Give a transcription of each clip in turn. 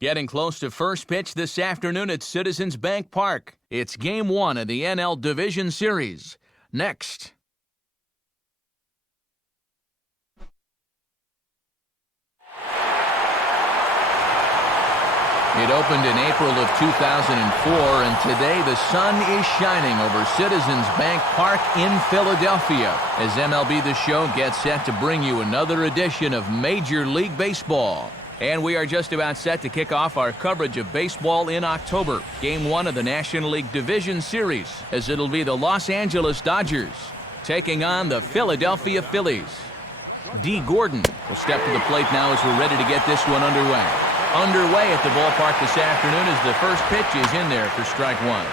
Getting close to first pitch this afternoon at Citizens Bank Park. It's Game 1 of the NL Division Series. Next. It opened in April of 2004, and today the sun is shining over Citizens Bank Park in Philadelphia as MLB The Show gets set to bring you another edition of Major League Baseball. And we are just about set to kick off our coverage of baseball in October. Game 1 of the National League Division Series, as it'll be the Los Angeles Dodgers taking on the Philadelphia Phillies. D. Gordon will step to the plate now as we're ready to get this one underway. Underway at the ballpark this afternoon as the first pitch is in there for strike one.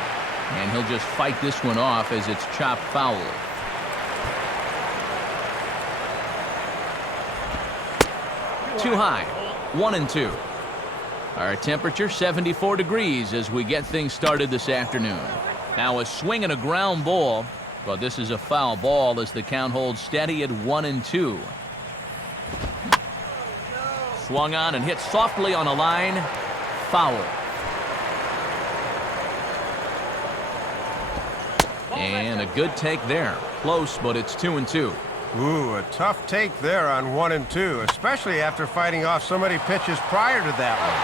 And he'll just fight this one off as it's chopped foul. Too high. 1-2. Our temperature 74 degrees as we get things started this afternoon. Now a swing and a ground ball, but this is a foul ball as the count holds steady at 1-2. Swung on and hit softly on a line. Foul. And a good take there. Close, but it's 2-2. Ooh, a tough take there on 1-2, especially after fighting off so many pitches prior to that one.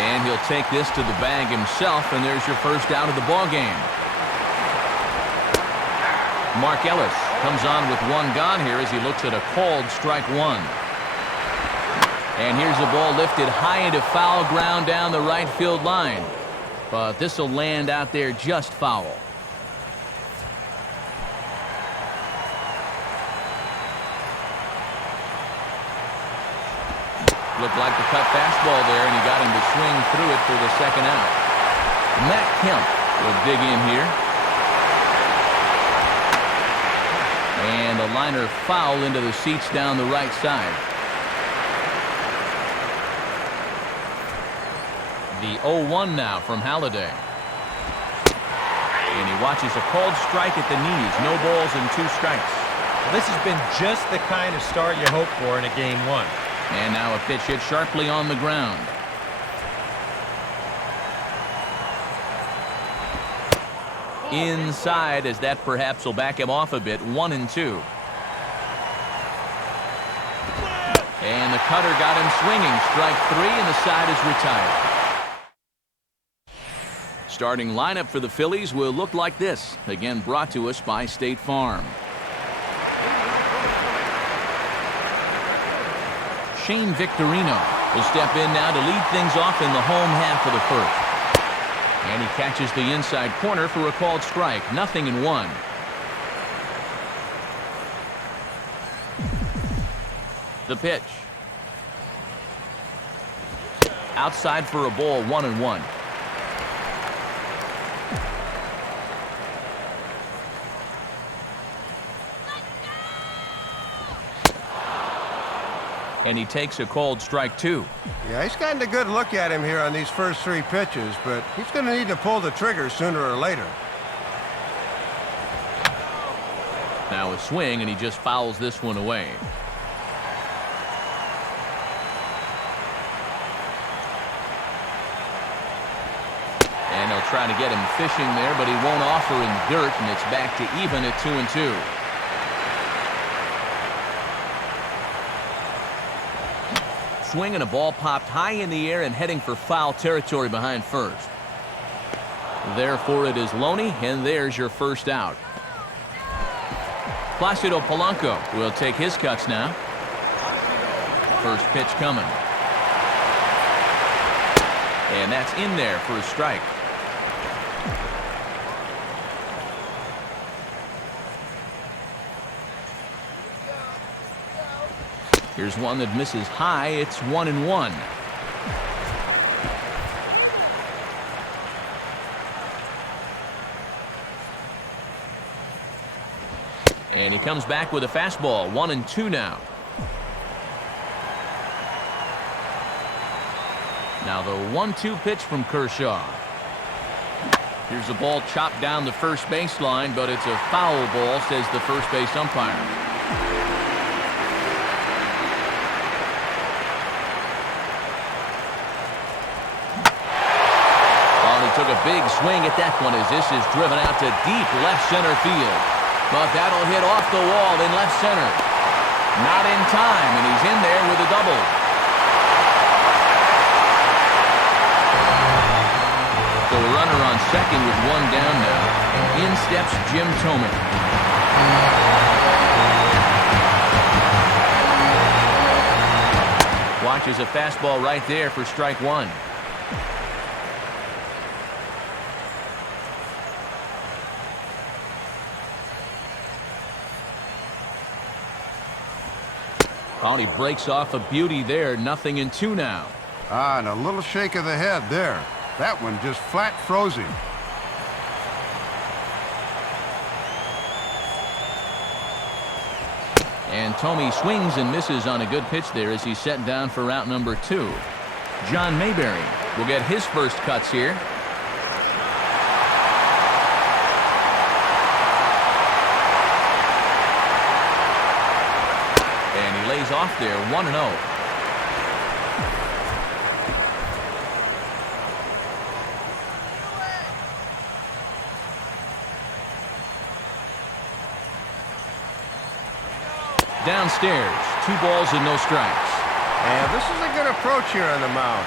And he'll take this to the bag himself, and there's your first out of the ball game. Mark Ellis comes on with one gone here as he looks at a called strike one. And here's a ball lifted high into foul ground down the right field line. But this will land out there just foul. Looked like the cut fastball there, and he got him to swing through it for the second out. Matt Kemp will dig in here. And a liner foul into the seats down the right side. The 0-1 now from Halladay. And he watches a called strike at the knees. No balls and 2 strikes. Well, this has been just the kind of start you hope for in a game 1. And now a pitch hit sharply on the ground. Inside, as that perhaps will back him off a bit. 1-2. And the cutter got him swinging. Strike 3, and the side is retired. Starting lineup for the Phillies will look like this. Again, brought to us by State Farm. Shane Victorino will step in now to lead things off in the home half of the first. And he catches the inside corner for a called strike. 0-1. The pitch. Outside for a ball. 1-1. And he takes a called strike 2. Yeah, he's gotten a good look at him here on these first 3 pitches, but he's going to need to pull the trigger sooner or later. Now a swing, and he just fouls this one away. And he'll try to get him fishing there, but he won't offer in dirt, and it's back to even at 2-2. Swing and a ball popped high in the air and heading for foul territory behind first. Therefore, it is Loney, and there's your first out. Placido Polanco will take his cuts now. First pitch coming. And that's in there for a strike. Here's one that misses high. It's 1-1. And he comes back with a fastball. 1-2 now. Now the 1-2 pitch from Kershaw. Here's a ball chopped down the first baseline, but it's a foul ball, says the first base umpire. a big swing at that one as this is driven out to deep left center field. But that'll hit off the wall in left center. Not in time, and he's in there with a double. So a runner on second with one down now. And in steps Jim Thome. Watches a fastball right there for strike one. Oh, he breaks off a beauty there. 0-2 now. And a little shake of the head there. That one just flat froze him. And Thome swings and misses on a good pitch there as he's set down for route number 2. John Mayberry will get his first cuts here. And he lays off there, 1-0. Downstairs, 2 balls and no strikes. And this is a good approach here on the mound.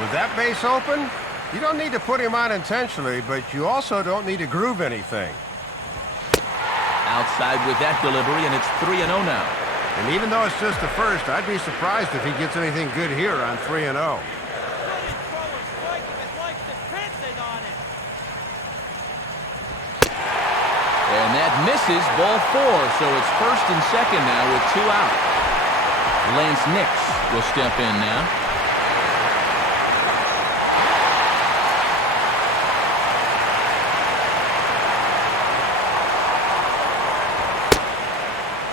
With that base open, you don't need to put him on intentionally, but you also don't need to groove anything. Outside with that delivery, and it's 3-0 now. And even though it's just the first, I'd be surprised if he gets anything good here on 3-0. And that misses, ball 4, so it's first and second now with 2 out. Lance Nix will step in now.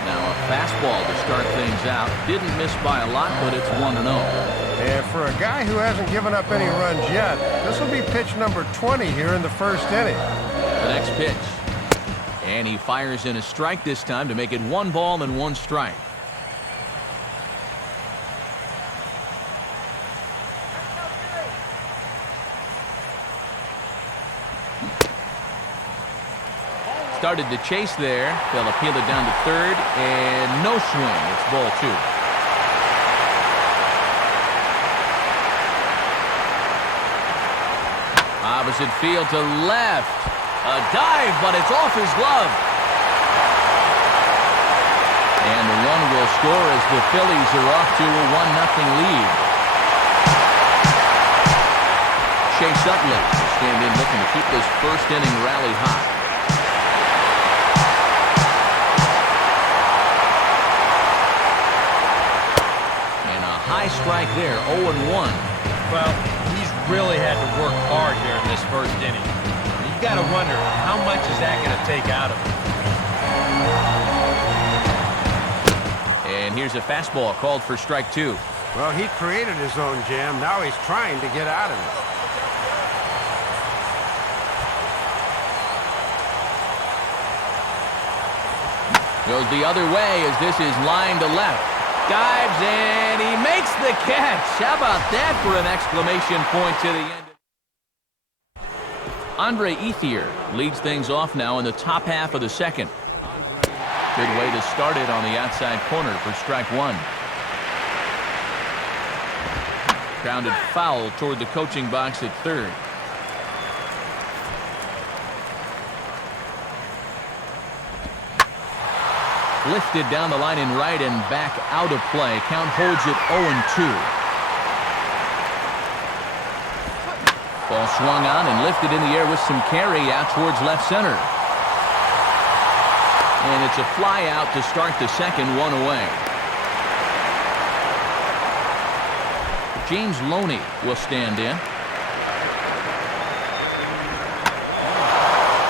Now a fastball to start things out. Didn't miss by a lot, but it's 1-0. And for a guy who hasn't given up any runs yet, this will be pitch number 20 here in the first inning. The next pitch. And he fires in a strike this time to make it 1 ball and 1 strike. Started to chase there. They'll appeal it down to third, and no swing. It's ball 2. Opposite field to left. A dive, but it's off his glove. And the run will score as the Phillies are off to a 1-0 lead. Chase Utley will stand in looking to keep this first inning rally hot. And a high strike there, 0-1. Well, he's really had to work hard here in this first inning. You got to wonder, how much is that going to take out of him? And here's a fastball called for strike 2. Well, he created his own jam. Now he's trying to get out of it. Goes the other way as this is line to left. Dives and he makes the catch. How about that for an exclamation point to the end? Andre Ethier leads things off now in the top half of the second. Good way to start it on the outside corner for strike 1. Grounded foul toward the coaching box at third. Lifted down the line in right and back out of play. Count holds it 0-2. Ball swung on and lifted in the air with some carry out towards left center. And it's a fly out to start the second, 1 away. James Loney will stand in.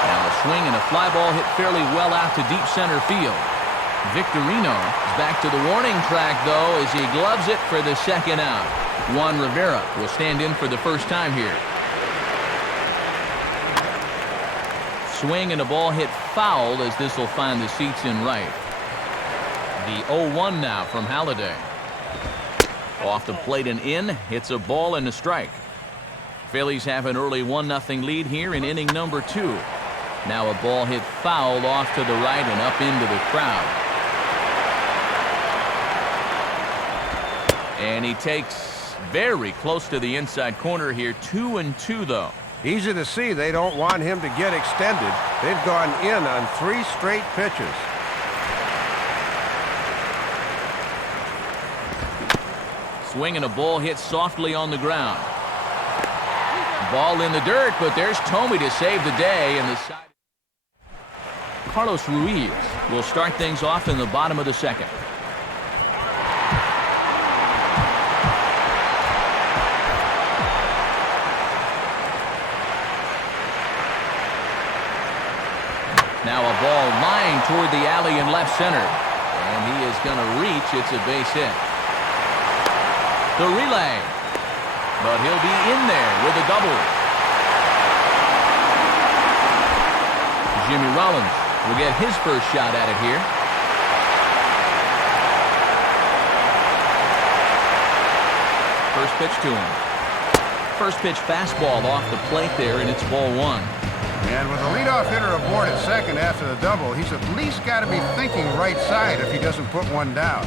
Now a swing and a fly ball hit fairly well out to deep center field. Victorino is back to the warning track, though, as he gloves it for the second out. Juan Rivera will stand in for the first time here. Swing and a ball hit foul as this will find the seats in right. The 0-1 now from Halladay. Off the plate and in, hits a ball and a strike. Phillies have an early 1-0 lead here in inning number 2. Now a ball hit foul off to the right and up into the crowd. And he takes very close to the inside corner here. 2-2 though. Easy to see they don't want him to get extended. They've gone in on 3 straight pitches. Swing and a ball hit softly on the ground. Ball in the dirt, but there's Tomey to save the day. And the side. Carlos Ruiz will start things off in the bottom of the second. Now a ball lined toward the alley in left center. And he is going to reach. It's a base hit. The relay. But he'll be in there with a double. Jimmy Rollins will get his first shot at it here. First pitch to him. First pitch fastball off the plate there, and it's ball 1. And with the leadoff hitter aboard at second after the double, he's at least got to be thinking right side if he doesn't put one down.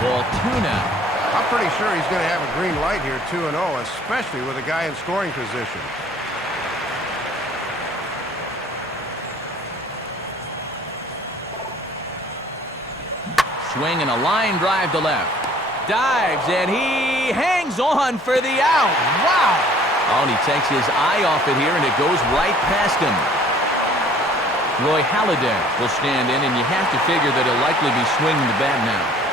Ball 2 now. I'm pretty sure he's going to have a green light here, 2-0, especially with a guy in scoring position. Swing and a line drive to left. Dives, and he hangs on for the out. Wow! Oh, and he takes his eye off it here, and it goes right past him. Roy Halladay will stand in, and you have to figure that he'll likely be swinging the bat now.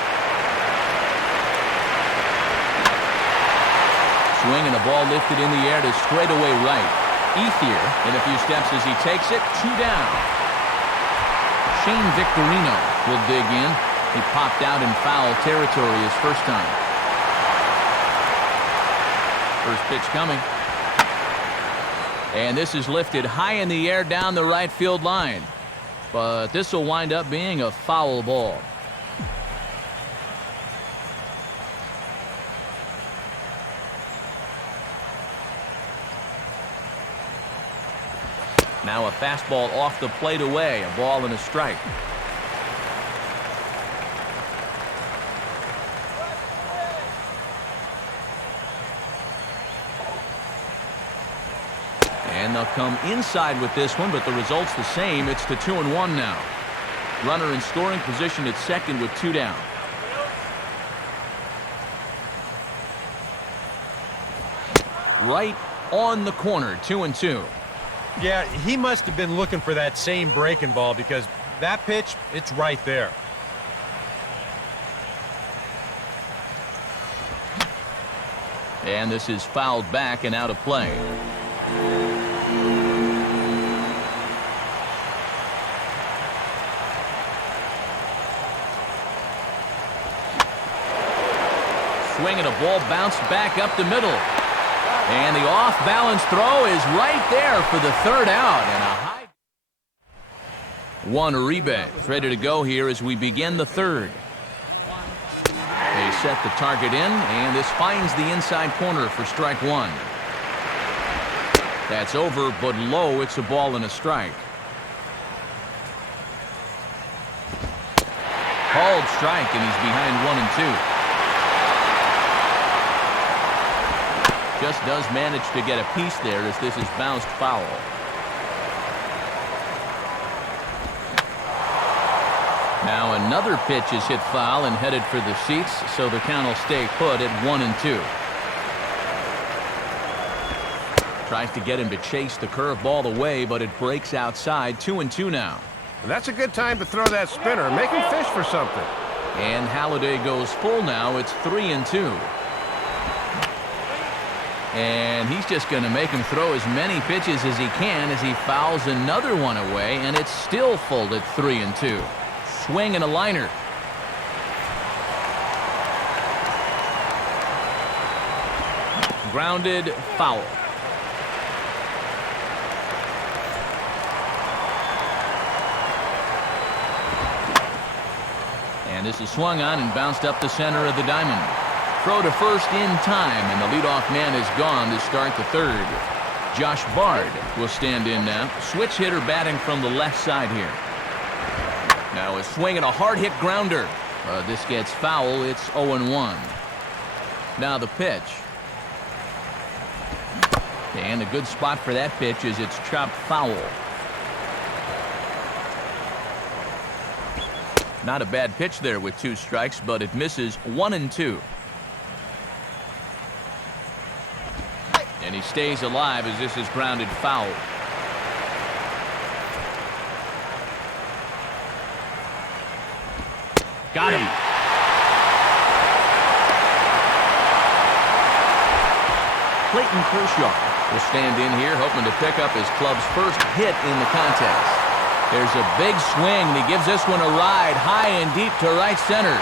Swing and a ball lifted in the air to straightaway right. Ethier in a few steps as he takes it. 2 down. Shane Victorino will dig in. He popped out in foul territory his first time. First pitch coming. And this is lifted high in the air down the right field line. But this will wind up being a foul ball. Now a fastball off the plate away. A ball and a strike. And they'll come inside with this one, but the result's the same. It's the 2-1 now. Runner in scoring position at second with 2 down. Right on the corner, 2-2. Yeah, he must have been looking for that same breaking ball because that pitch, it's right there. And this is fouled back and out of play. Swing and a ball bounced back up the middle. And the off-balance throw is right there for the 3rd out. And a high one Uribe ready to go here as we begin the 3rd. They set the target in, and this finds the inside corner for strike 1. That's over, but low. It's a ball and a strike. Called strike, and he's behind 1-2. Just does manage to get a piece there as this is bounced foul. Now another pitch is hit foul and headed for the seats, so the count will stay put at 1-2. Tries to get him to chase the curveball away, but it breaks outside. 2-2 now. That's a good time to throw that spinner. Make him fish for something. And Halladay goes full now. It's 3-2. And he's just going to make him throw as many pitches as he can as he fouls another one away, and it's still full at 3-2. Swing and a liner. Grounded, foul. And this is swung on and bounced up the center of the diamond. Throw to first in time, and the leadoff man is gone to start the third. Josh Bard will stand in now. Switch hitter batting from the left side here. Now a swing and a hard-hit grounder. This gets foul. It's 0-1. Now the pitch. And a good spot for that pitch as it's chopped foul. Not a bad pitch there with 2 strikes, but it misses 1-2. And he stays alive as this is grounded foul. Got him. Clayton Kershaw will stand in here hoping to pick up his club's first hit in the contest. There's a big swing, and he gives this one a ride high and deep to right center.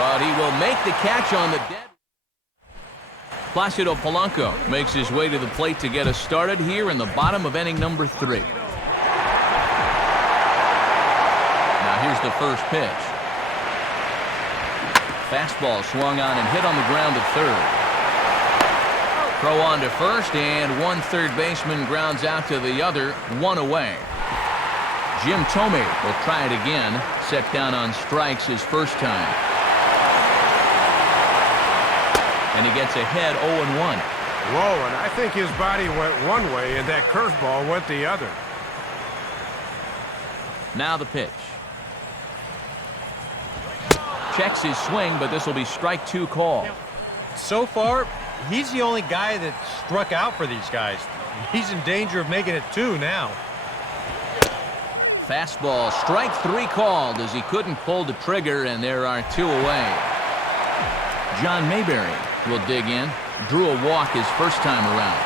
But he will make the catch on the dead. Placido Polanco makes his way to the plate to get us started here in the bottom of inning number 3. Now here's the first pitch. Fastball swung on and hit on the ground to third. Throw on to first, and one third baseman grounds out to the other, 1 away. Jim Thome will try it again, set down on strikes his first time. And he gets ahead 0-1. Whoa, and I think his body went one way and that curveball went the other. Now the pitch. Checks his swing, but this will be strike 2 call. So far, he's the only guy that struck out for these guys. He's in danger of making it 2 now. Fastball, strike 3 called as he couldn't pull the trigger, and there are 2 away. John Mayberry will dig in. Drew a walk his first time around.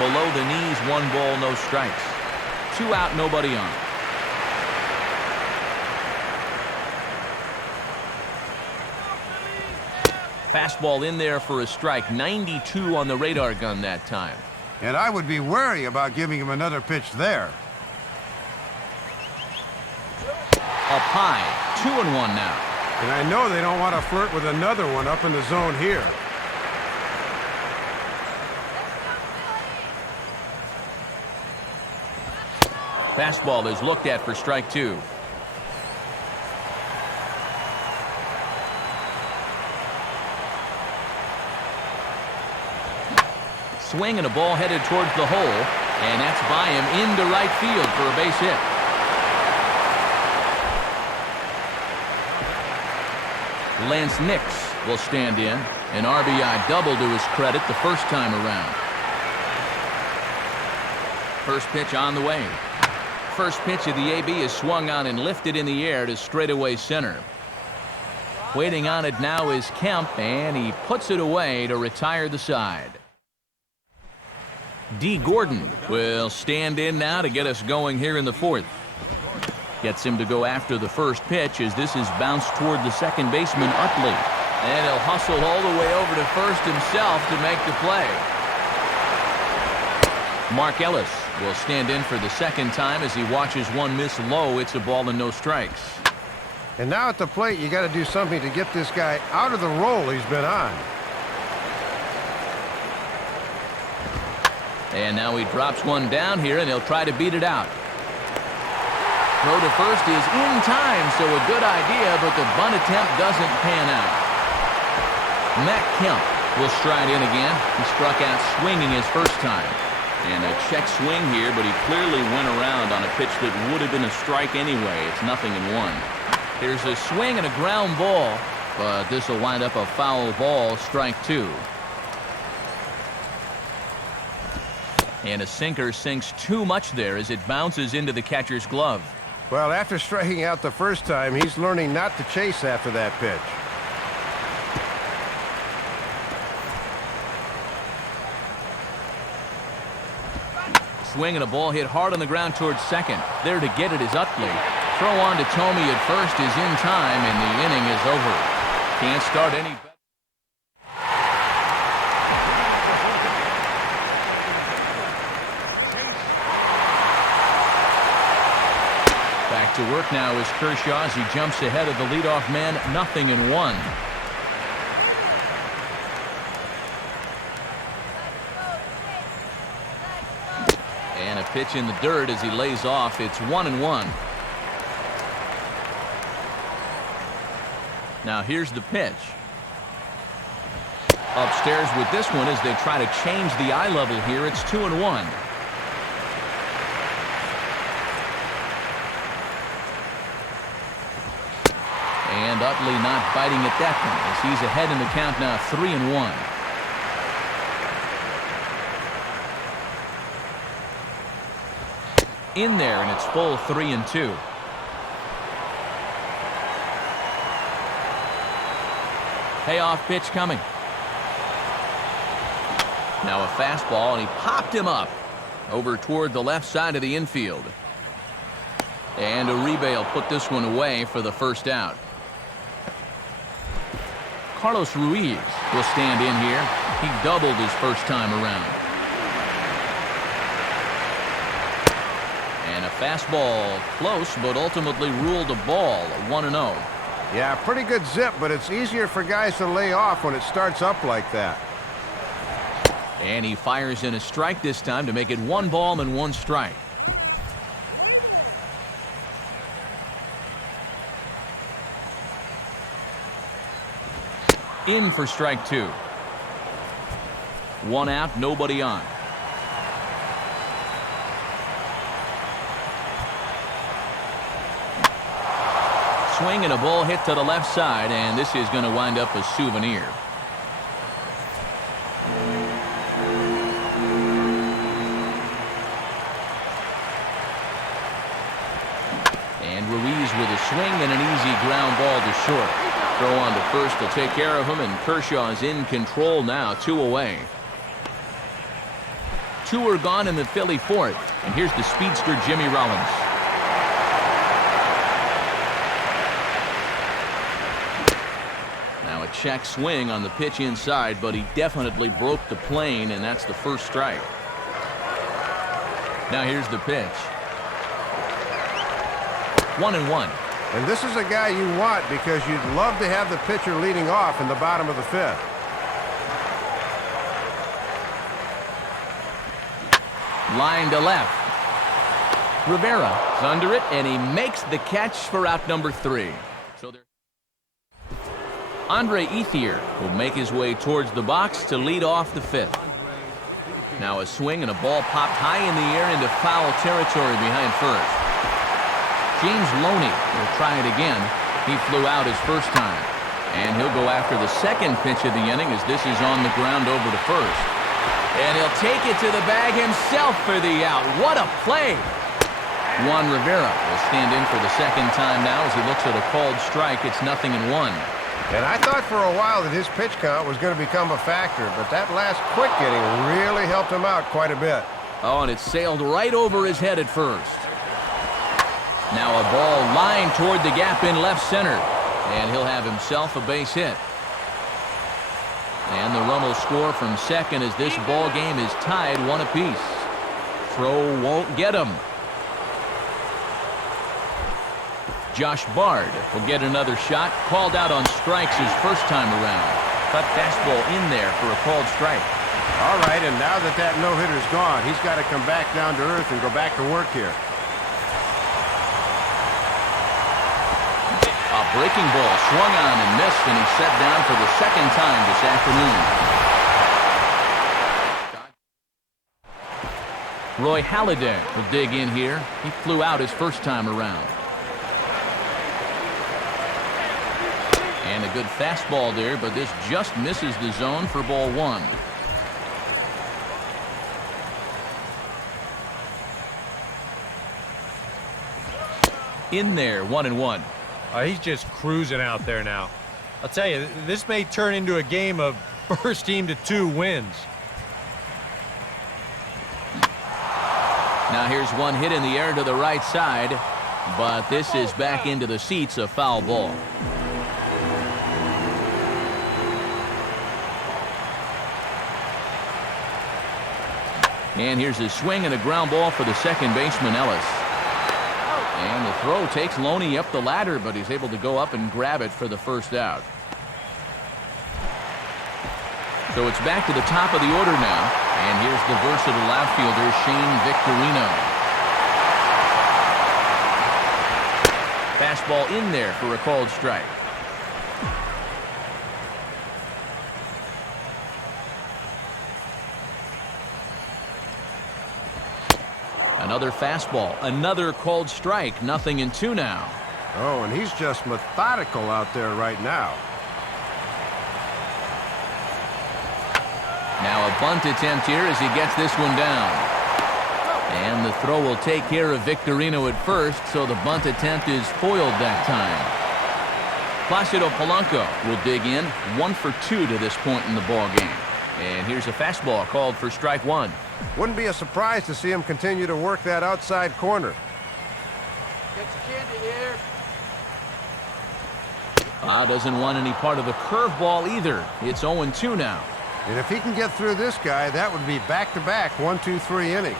Below the knees, 1 ball, no strikes. 2 out, nobody on. Fastball in there for a strike. 92 on the radar gun that time. And I would be wary about giving him another pitch there. Up high, 2-1 now. And I know they don't want to flirt with another one up in the zone here. Fastball is looked at for strike 2. Swing and a ball headed towards the hole, and that's by him into right field for a base hit. Lance Nix will stand in. An RBI double to his credit the first time around. First pitch on the way. First pitch of the AB is swung on and lifted in the air to straightaway center. Waiting on it now is Kemp, and he puts it away to retire the side. D. Gordon will stand in now to get us going here in the 4th. Gets him to go after the first pitch as this is bounced toward the second baseman, Utley. And he'll hustle all the way over to first himself to make the play. Mark Ellis will stand in for the second time as he watches one miss low. It's a ball and no strikes. And now at the plate, you got to do something to get this guy out of the role he's been on. And now he drops one down here, and he'll try to beat it out. Throw to first is in time, so a good idea, but the bunt attempt doesn't pan out. Matt Kemp will stride in again. He struck out swinging his first time. And a check swing here, but he clearly went around on a pitch that would have been a strike anyway. It's 0-1. Here's a swing and a ground ball, but this will wind up a foul ball, strike 2. And a sinker sinks too much there as it bounces into the catcher's glove. Well, after striking out the first time, he's learning not to chase after that pitch. Swing and a ball hit hard on the ground towards second. There to get it is Utley. Throw on to Thome at first is in time, and the inning is over. Can't start any better. To to work now is Kershaw as he jumps ahead of the leadoff man, 0-1. And a pitch in the dirt as he lays off. It's 1-1. Now here's the pitch. Upstairs with this one as they try to change the eye level here. It's 2-1. And Utley not biting at that one as he's ahead in the count now, 3-1. In there, and it's full 3-2. Payoff pitch coming. Now a fastball, and he popped him up over toward the left side of the infield. And Uribe will put this one away for the first out. Carlos Ruiz will stand in here. He doubled his first time around. And a fastball close, but ultimately ruled a ball, 1-0. Yeah, pretty good zip, but it's easier for guys to lay off when it starts up like that. And he fires in a strike this time to make it 1 ball and 1 strike. In for strike 2. 1 out, nobody on. Swing and a ball hit to the left side, and this is going to wind up a souvenir. And Ruiz with a swing and an easy ground ball to short. Throw on to first will take care of him, and Kershaw is in control now, 2 away. 2 are gone in the Philly fourth, and here's the speedster Jimmy Rollins. Now a check swing on the pitch inside, but he definitely broke the plane, and that's the first strike. Now here's the pitch. 1-1. And this is a guy you want because you'd love to have the pitcher leading off in the bottom of the 5th. Line to left. Rivera is under it, and he makes the catch for out number 3. So there. Andre Ethier will make his way towards the box to lead off the 5th. Now a swing and a ball popped high in the air into foul territory behind first. James Loney will try it again. He flew out his first time. And he'll go after the second pitch of the inning as this is on the ground over to first. And he'll take it to the bag himself for the out. What a play! Juan Rivera will stand in for the second time now as he looks at a called strike. It's 0-1. And I thought for a while that his pitch count was going to become a factor, but that last quick inning really helped him out quite a bit. Oh, and it sailed right over his head at first. Now a ball lined toward the gap in left center. And he'll have himself a base hit. And the run will score from second as this ball game is tied 1 apiece. Throw won't get him. Josh Bard will get another shot. Called out on strikes his first time around. Cut fastball in there for a called strike. All right, and now that that no-hitter's gone, he's got to come back down to earth and go back to work here. A breaking ball swung on and missed, and he's set down for the second time this afternoon. Roy Halladay will dig in here. He flew out his first time around. And a good fastball there, but this just misses the zone for ball 1. In there, 1-1. He's just cruising out there now. I'll tell you, this may turn into a game of first team to 2 wins. Now here's one hit in the air to the right side, but this is back into the seats, a foul ball. And here's a swing and a ground ball for the second baseman, Ellis. And the throw takes Loney up the ladder, but he's able to go up and grab it for the first out. So it's back to the top of the order now. And here's the versatile outfielder, Shane Victorino. Fastball in there for a called strike. Another fastball, another called strike, 0-2 now. Oh, and he's just methodical out there right now. Now a bunt attempt here as he gets this one down. And the throw will take care of Victorino at first, so the bunt attempt is foiled that time. Placido Polanco will dig in, 1 for 2 to this point in the ball game. And here's a fastball called for strike 1. Wouldn't be a surprise to see him continue to work that outside corner. Get your candy here. Doesn't want any part of the curveball either. It's 0-2 now. And if he can get through this guy, that would be back-to-back 1-2-3 innings.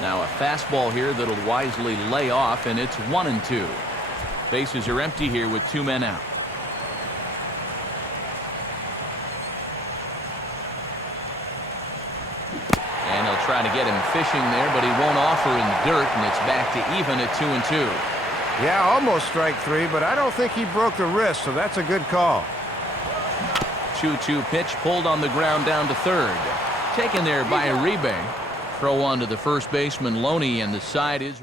Now a fastball here that'll wisely lay off, and it's 1-2. Bases are empty here with 2 men out. And he'll try to get him fishing there, but he won't offer in the dirt, and it's back to even at 2-2. Yeah, almost strike 3, but I don't think he broke the wrist, so that's a good call. 2-2 pitch pulled on the ground down to third. Taken there by Uribe. Throw on to the first baseman Loney, and the side is...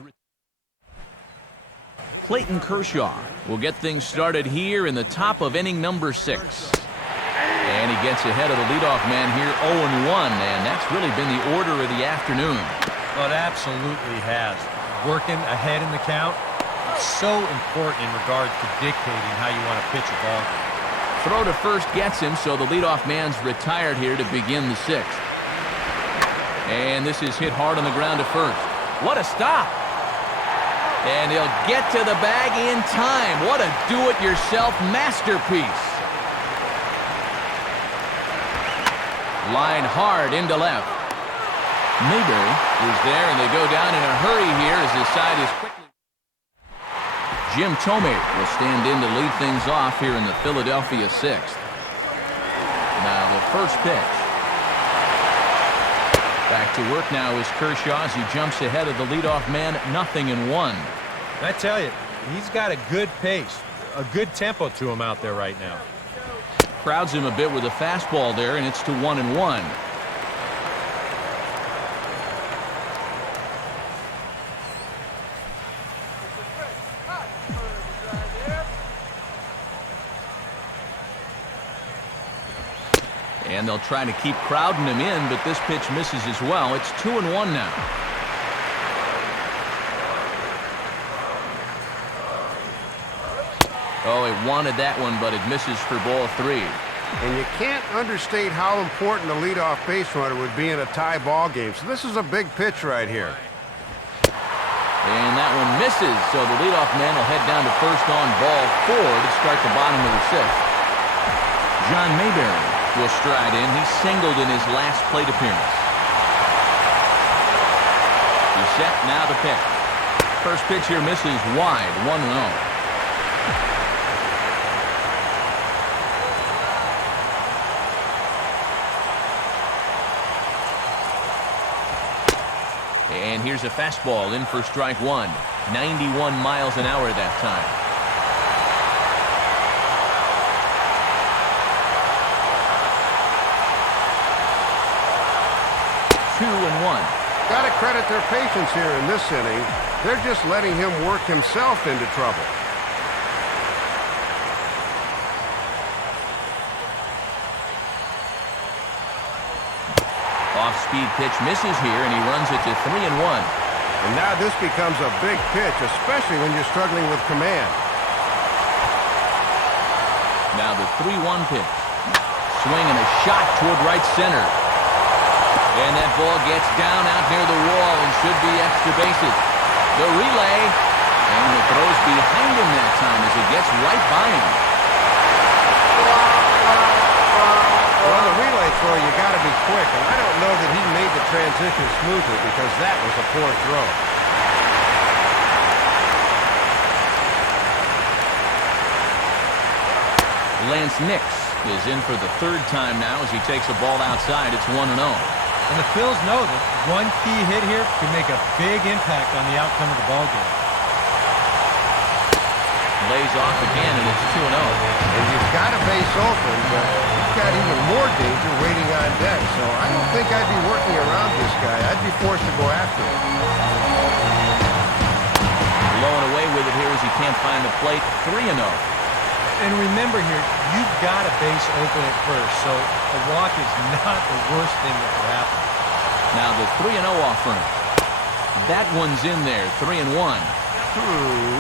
Clayton Kershaw will get things started here in the top of inning number 6. And he gets ahead of the leadoff man here 0-1, and that's really been the order of the afternoon. Well, it absolutely has. Working ahead in the count, it's so important in regards to dictating how you want to pitch a ball game. Throw to first gets him, so the leadoff man's retired here to begin the 6th. And this is hit hard on the ground to first. What a stop! And he'll get to the bag in time. What a do-it-yourself masterpiece. Line hard into left. Mayberry is there, and they go down in a hurry here as his side is quickly. Jim Thome will stand in to lead things off here in the Philadelphia 6th. Now the first pitch. Back to work now is Kershaw as he jumps ahead of the leadoff man, 0-1. I tell you, he's got a good pace, a good tempo to him out there right now. Crowds him a bit with a fastball there, and it's to 1-1. And they'll try to keep crowding him in, but this pitch misses as well. It's 2-1 now. Oh, he wanted that one, but it misses for ball 3. And you can't understate how important a leadoff base runner would be in a tie ball game. So this is a big pitch right here. And that one misses, so the leadoff man will head down to first on ball 4 to start the bottom of the 6th. John Mayberry will stride in. He singled in his last plate appearance. He's set, now to pick. First pitch here misses wide, 1-0. And here's a fastball in for strike 1. 91 miles an hour that time. Two and 1. Got to credit their patience here in this inning. They're just letting him work himself into trouble. Off-speed pitch misses here, and he runs it to 3-1. And now this becomes a big pitch, especially when you're struggling with command. Now the 3-1 pitch. Swing and a shot toward right center. And that ball gets down out near the wall and should be extra bases. The relay, and the throw's behind him that time as it gets right by him. Well, on the relay throw, you got to be quick, and I don't know that he made the transition smoothly because that was a poor throw. Lance Nix is in for the third time now as he takes a ball outside. It's 1-0. And the Phils know that one key hit here can make a big impact on the outcome of the ballgame. Lays off again, and it's 2-0. And you've got a base open, but you've got even more danger waiting on deck. So I don't think I'd be working around this guy. I'd be forced to go after him. Blowing away with it here as he can't find the plate. 3-0. And remember here, you've got a base open at first, so a walk is not the worst thing that could happen. Now the 3-0 offering. That one's in there, 3-1.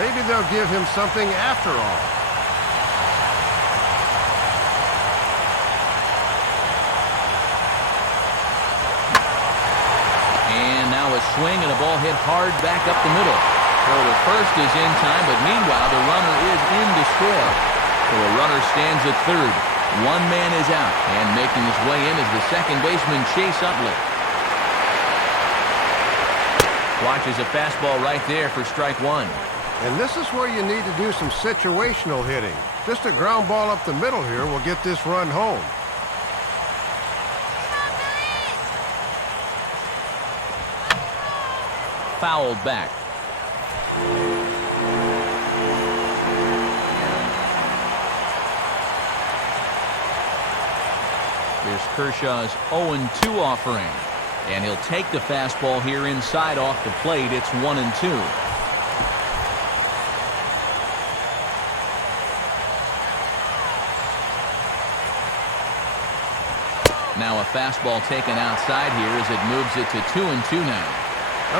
Maybe they'll give him something after all. And now a swing and a ball hit hard back up the middle. So the first is in time, but meanwhile the runner is in to score. So a runner stands at third. One man is out, and making his way in is the second baseman, Chase Utley. Watches a fastball right there for strike one. And this is where you need to do some situational hitting. Just a ground ball up the middle here will get this run home. Fouled back. Here's Kershaw's 0-2 offering. And he'll take the fastball here inside off the plate. It's 1-2. Now a fastball taken outside here as it moves it to 2-2 now.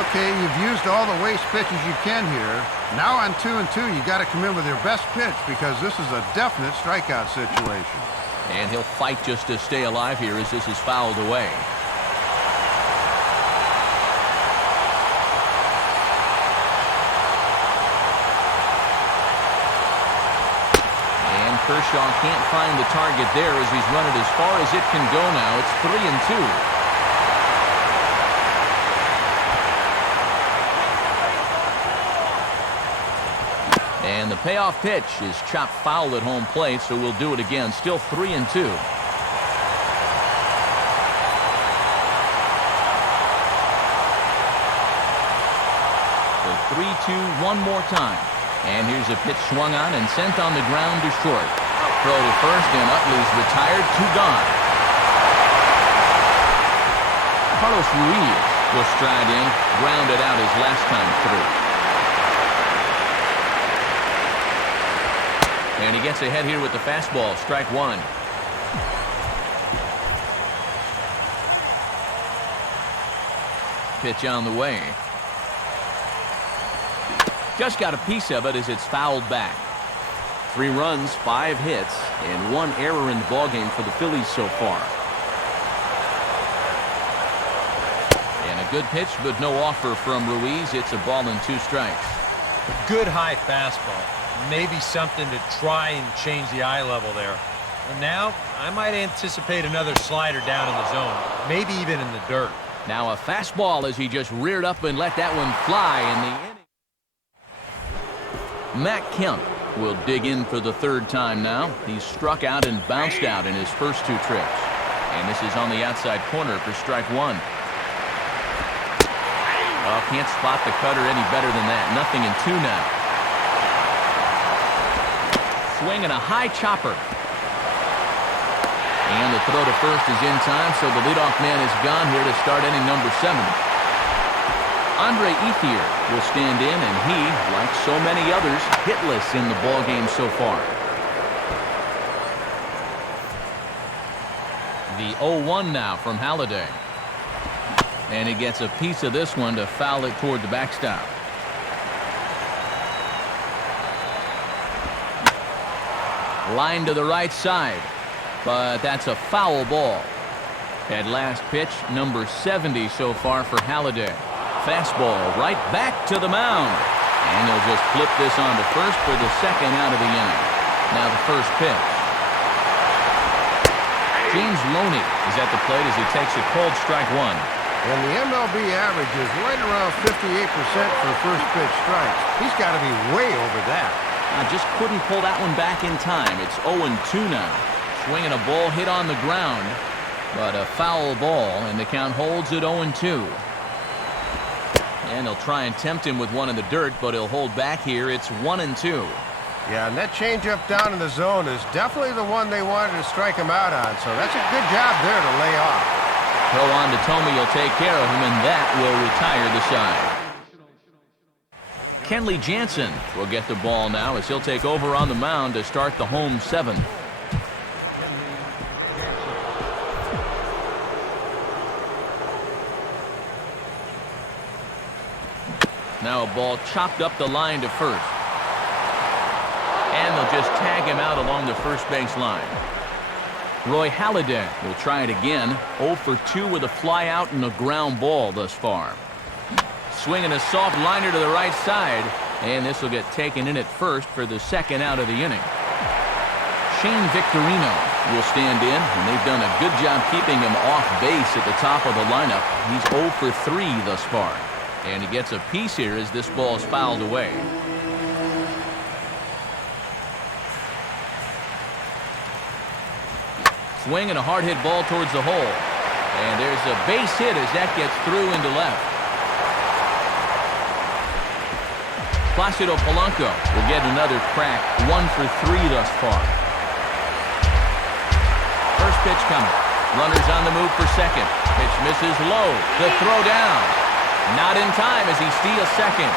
Okay, you've used all the waste pitches you can here. Now on 2-2, you got to come in with your best pitch because this is a definite strikeout situation. And he'll fight just to stay alive here as this is fouled away. And Kershaw can't find the target there as he's run it as far as it can go now. It's 3-2. And the payoff pitch is chopped foul at home plate, so we'll do it again. Still 3-2. The 3-2 one more time. And here's a pitch swung on and sent on the ground to short. Throw to first, and Utley's retired. 2 gone. Carlos Ruiz will stride in, grounded out his last time through. And he gets ahead here with the fastball. Strike one. Pitch on the way. Just got a piece of it as it's fouled back. 3 runs, 5 hits, and 1 error in the ballgame for the Phillies so far. And a good pitch, but no offer from Ruiz. It's a ball and 2 strikes. A good high fastball. Maybe something to try and change the eye level there. And now I might anticipate another slider down in the zone, maybe even in the dirt. Now a fastball as he just reared up and let that one fly in the inning. Matt Kemp will dig in for the 3rd time now. He's struck out and bounced out in his first 2 trips. And this is on the outside corner for strike one. Oh, can't spot the cutter any better than that. 0-2 now. Swing and a high chopper. And the throw to first is in time, so the leadoff man is gone here to start inning number 7. Andre Ethier will stand in, and he, like so many others, hitless in the ballgame so far. The 0-1 now from Halladay. And he gets a piece of this one to foul it toward the backstop. Line to the right side, but that's a foul ball. At last pitch, number 70 so far for Halladay. Fastball right back to the mound. And he'll just flip this on to first for the 2nd out of the inning. Now the first pitch. James Loney is at the plate as he takes a cold strike one. And the MLB average is right around 58% for first pitch strikes. He's got to be way over that. Just couldn't pull that one back in time. It's 0-2 now. Swinging a ball hit on the ground, but a foul ball, and the count holds at 0-2. And he'll try and tempt him with one in the dirt, but he'll hold back here. It's 1-2. Yeah, and that changeup down in the zone is definitely the one they wanted to strike him out on, so that's a good job there to lay off. Throw on to Tomey will take care of him, and that will retire the side. Kenley Jansen will get the ball now as he'll take over on the mound to start the home 7th. Now a ball chopped up the line to first. And they'll just tag him out along the first base line. Roy Halladay will try it again. 0 for 2 with a fly out and a ground ball thus far. Swinging a soft liner to the right side, and this will get taken in at first for the second out of the inning. Shane Victorino will stand in, and they've done a good job keeping him off base at the top of the lineup. He's 0 for 3 thus far, and he gets a piece here as this ball is fouled away. Swing and a hard hit ball towards the hole, and there's a base hit as that gets through into left. Placido Polanco will get another crack, 1 for 3 thus far. First pitch coming. Runners on the move for second. Pitch misses low. The throw down. Not in time as he steals second.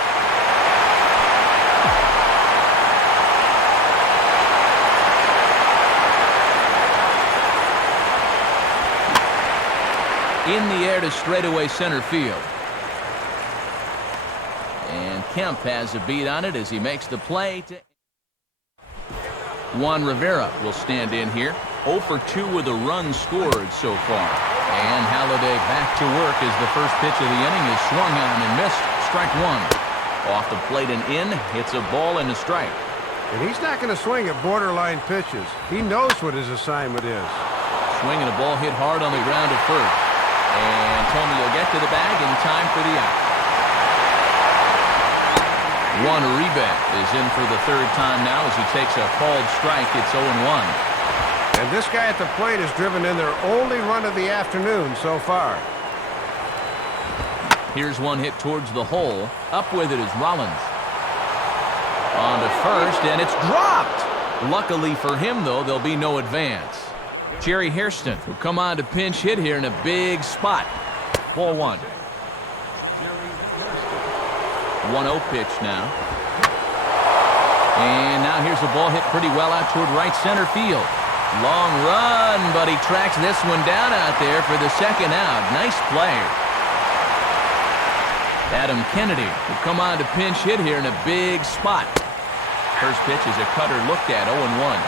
In the air to straightaway center field. And Kemp has a beat on it as he makes the play. Juan Rivera will stand in here. 0 for 2 with a run scored so far. And Halladay back to work as the first pitch of the inning is swung on and missed. Strike 1. Off the plate and in. Hits a ball and a strike. And he's not going to swing at borderline pitches. He knows what his assignment is. Swinging a ball hit hard on the ground at first. And Tomey will get to the bag in time for the out. Juan Uribe is in for the third time now as he takes a called strike. It's 0-1. And this guy at the plate has driven in their only run of the afternoon so far. Here's one hit towards the hole. Up with it is Rollins. On to first, and it's dropped. Luckily for him, though, there'll be no advance. Jerry Hairston will come on to pinch hit here in a big spot. Ball 1. 1-0 pitch now. And now here's a ball hit pretty well out toward right center field. Long run, but he tracks this one down out there for the second out. Nice play. Adam Kennedy will come on to pinch hit here in a big spot. First pitch is a cutter looked at, 0-1.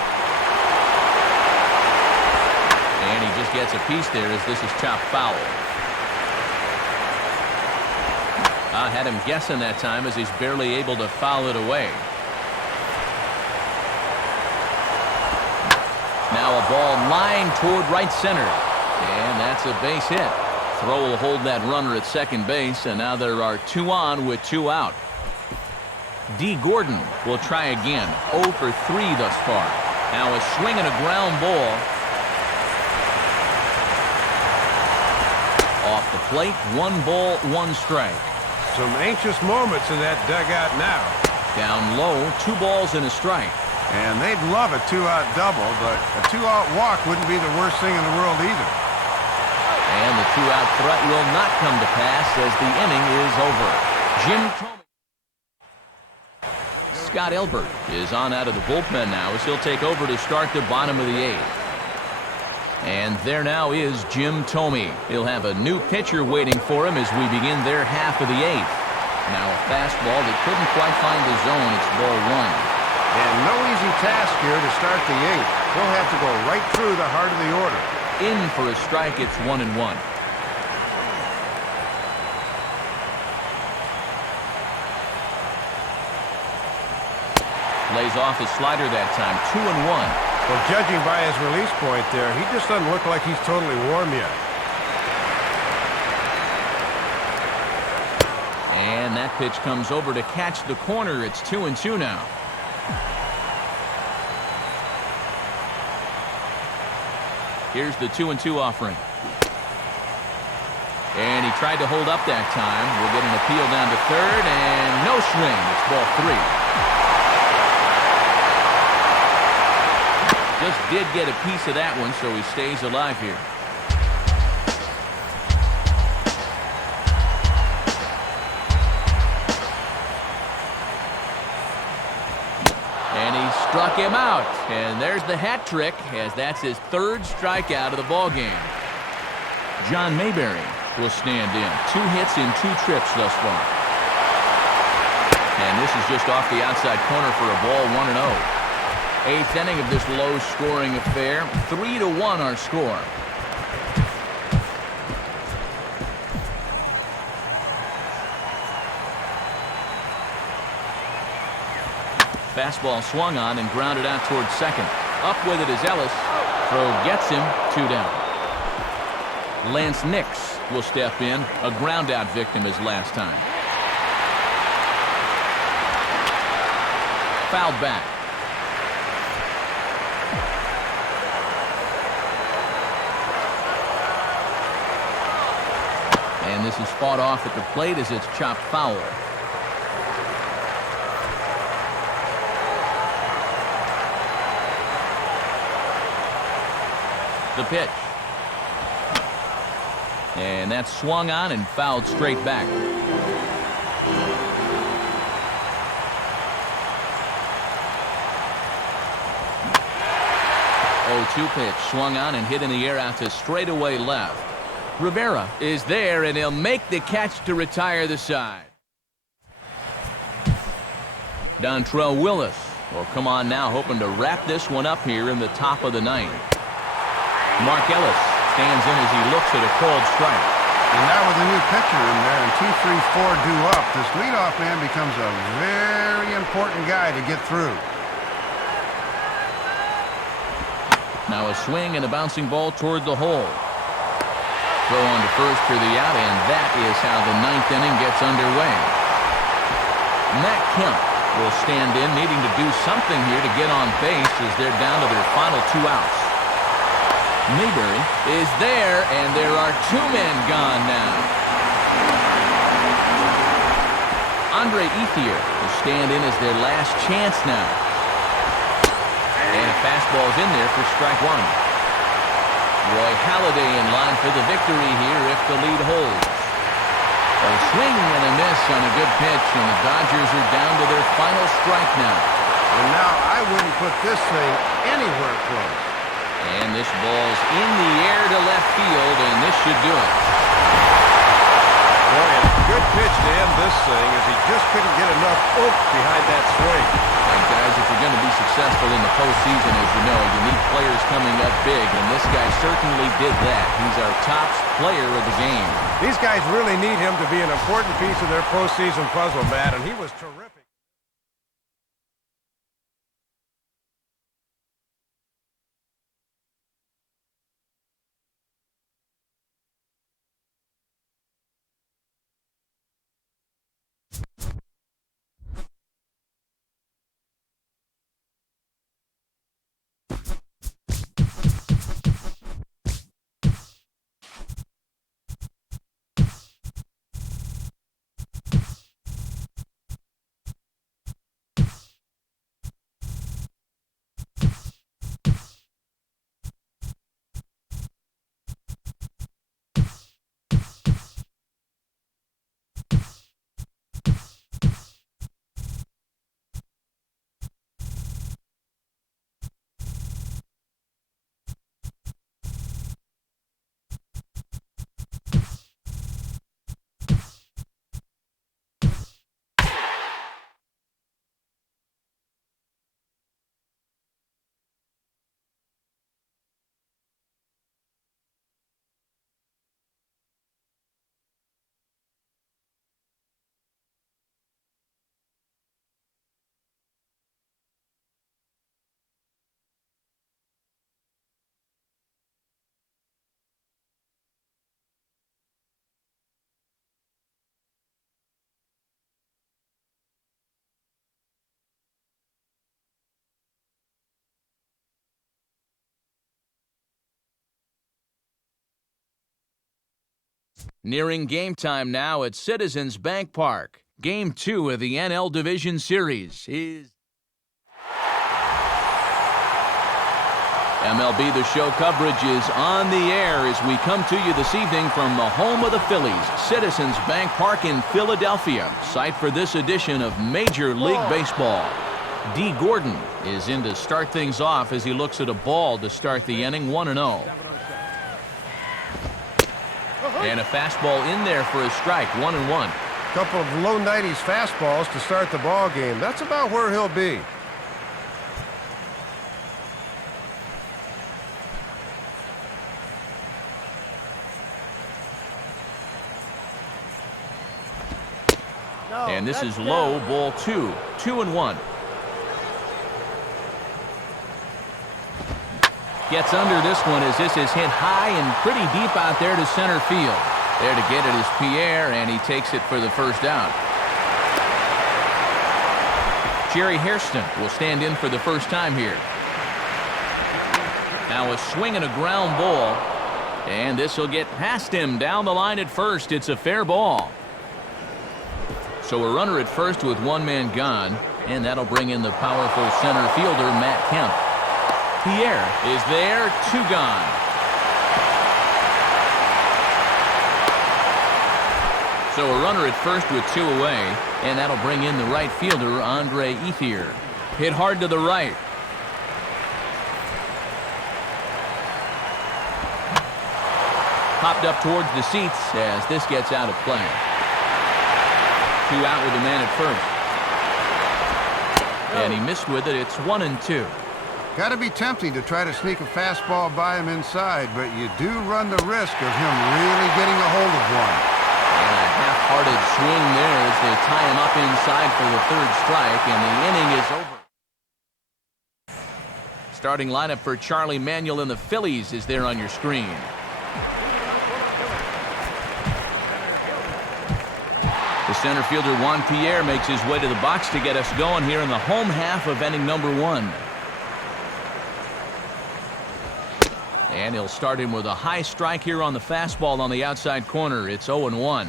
And he just gets a piece there as this is chopped foul. I had him guessing that time as he's barely able to foul it away. Now a ball lined toward right center. And that's a base hit. Throw will hold that runner at second base, and now there are 2 on with 2 out. D. Gordon will try again. 0 for 3 thus far. Now a swing and a ground ball. Off the plate, 1 ball, 1 strike. Some anxious moments in that dugout now. Down low, 2 balls and a strike. And they'd love a 2-out double, but a 2-out walk wouldn't be the worst thing in the world either. And the 2-out threat will not come to pass as the inning is over. Jim Tomey. Scott Elbert is on out of the bullpen now as he'll take over to start the bottom of the 8th. And there now is Jim Tomey. He'll have a new pitcher waiting for him as we begin their half of the 8th. Now a fastball that couldn't quite find the zone. It's ball 1. And no easy task here to start the 8th. He'll have to go right through the heart of the order. In for a strike, it's 1-1. Lays off his slider that time, 2-1. Well, judging by his release point there, he just doesn't look like he's totally warm yet. And that pitch comes over to catch the corner. It's 2-2 now. Here's the 2-2 offering. And he tried to hold up that time. We'll get an appeal down to third, and no swing. It's ball 3. Just did get a piece of that one, so he stays alive here. And he struck him out. And there's the hat trick, as that's his 3rd strikeout of the ballgame. John Mayberry will stand in. 2 hits in 2 trips thus far. And this is just off the outside corner for a ball, 1-0. 8th inning of this low-scoring affair. 3-1 our score. Fastball swung on and grounded out towards second. Up with it is Ellis. Throw gets him. 2 down. Lance Nix will step in. A ground-out victim as last time. Fouled back. And this is fought off at the plate as it's chopped foul. The pitch. And that's swung on and fouled straight back. Oh, 2 pitch swung on and hit in the air out to straightaway left. Rivera is there, and he'll make the catch to retire the side. Dontrell Willis will come on now, hoping to wrap this one up here in the top of the 9th. Mark Ellis stands in as he looks at a called strike. And now with a new pitcher in there and 2, 3, 4 due up, this leadoff man becomes a very important guy to get through. Now a swing and a bouncing ball toward the hole. Throw on to first for the out, and that is how the 9th inning gets underway. Matt Kemp will stand in, needing to do something here to get on base as they're down to their final 2 outs. Mayberry is there, and there are 2 men gone now. Andre Ethier will stand in as their last chance now. And a fastball's in there for strike 1. Roy Halladay in line for the victory here if the lead holds. A swing and a miss on a good pitch, and the Dodgers are down to their final strike now. And now I wouldn't put this thing anywhere close. And this ball's in the air to left field, and this should do it. Boy, a good pitch to end this thing as he just couldn't get enough oomph behind that swing. And guys, if you're going to be successful in the postseason, as you know, you need players coming up big, and this guy certainly did that. He's our top player of the game. These guys really need him to be an important piece of their postseason puzzle, Matt, and he was terrific. Nearing game time now at Citizens Bank Park. Game 2 of the NL Division Series is MLB The Show coverage is on the air as we come to you this evening from the home of the Phillies, Citizens Bank Park in Philadelphia, site for this edition of Major League Baseball. D. Gordon is in to start things off as he looks at a ball to start the inning, 1-0. And a fastball in there for a strike, 1-1. Couple of low 90s fastballs to start the ball game. That's about where he'll be. And this is low, ball 2, 2-1. Gets under this one as this is hit high and pretty deep out there to center field. There to get it is Pierre, and he takes it for the first out. Jerry Hairston will stand in for the first time here. Now a swing and a ground ball, and this will get past him down the line at first. It's a fair ball. So a runner at first with one man gone, and that'll bring in the powerful center fielder, Matt Kemp. Pierre is there, 2 gone. So a runner at first with 2 away, and that'll bring in the right fielder, Andre Ethier. Hit hard to the right. Popped up towards the seats as this gets out of play. 2 out with a man at first. And he missed with it. It's 1-2. Got to be tempting to try to sneak a fastball by him inside, but you do run the risk of him really getting a hold of one. And a half-hearted swing there as they tie him up inside for the 3rd strike, and the inning is over. Starting lineup for Charlie Manuel and the Phillies is there on your screen. The center fielder Juan Pierre makes his way to the box to get us going here in the home half of inning number 1. And he'll start him with a high strike here on the fastball on the outside corner. It's 0-1.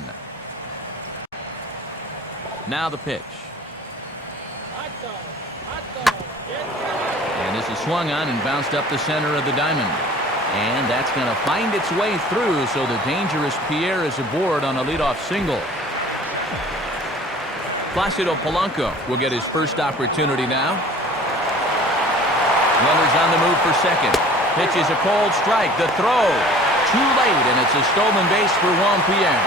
Now the pitch. And this is swung on and bounced up the center of the diamond. And that's going to find its way through, so the dangerous Pierre is aboard on a leadoff single. Placido Polanco will get his first opportunity now. Runners on the move for second. Pitch is a cold strike. The throw too late, and it's a stolen base for Juan Pierre.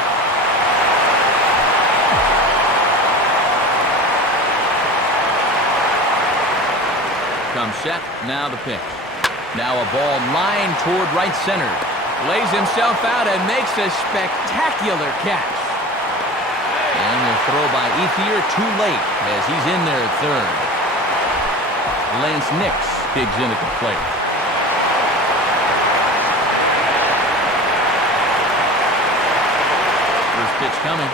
Comes set. Now the pitch. Now a ball lined toward right center. Lays himself out and makes a spectacular catch. And the throw by Ethier too late as he's in there at third. Lance Nix digs in at the plate. First pitch coming.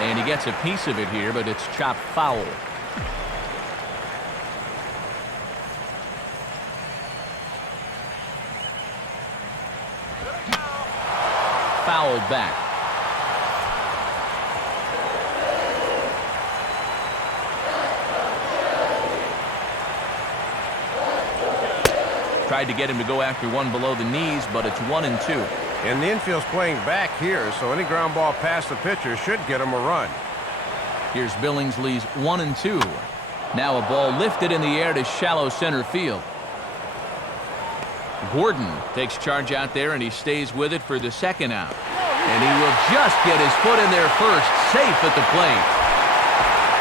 And he gets a piece of it here, but it's chopped foul. Fouled back. Tried to get him to go after one below the knees, but it's 1-2. And the infield's playing back here, so any ground ball past the pitcher should get him a run. Here's Billingsley's 1-2. Now a ball lifted in the air to shallow center field. Gordon takes charge out there, and he stays with it for the second out. And he will just get his foot in there first, safe at the plate.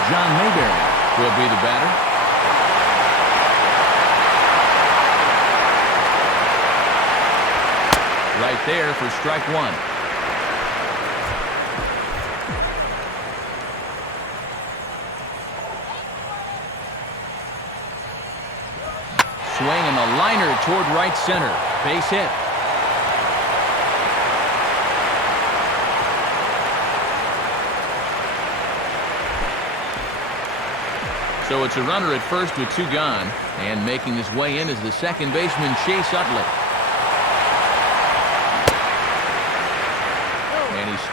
John Mayberry will be the batter. Right there for strike 1. Swing and a liner toward right center. Base hit. So it's a runner at first with 2 gone, and making his way in is the second baseman Chase Utley.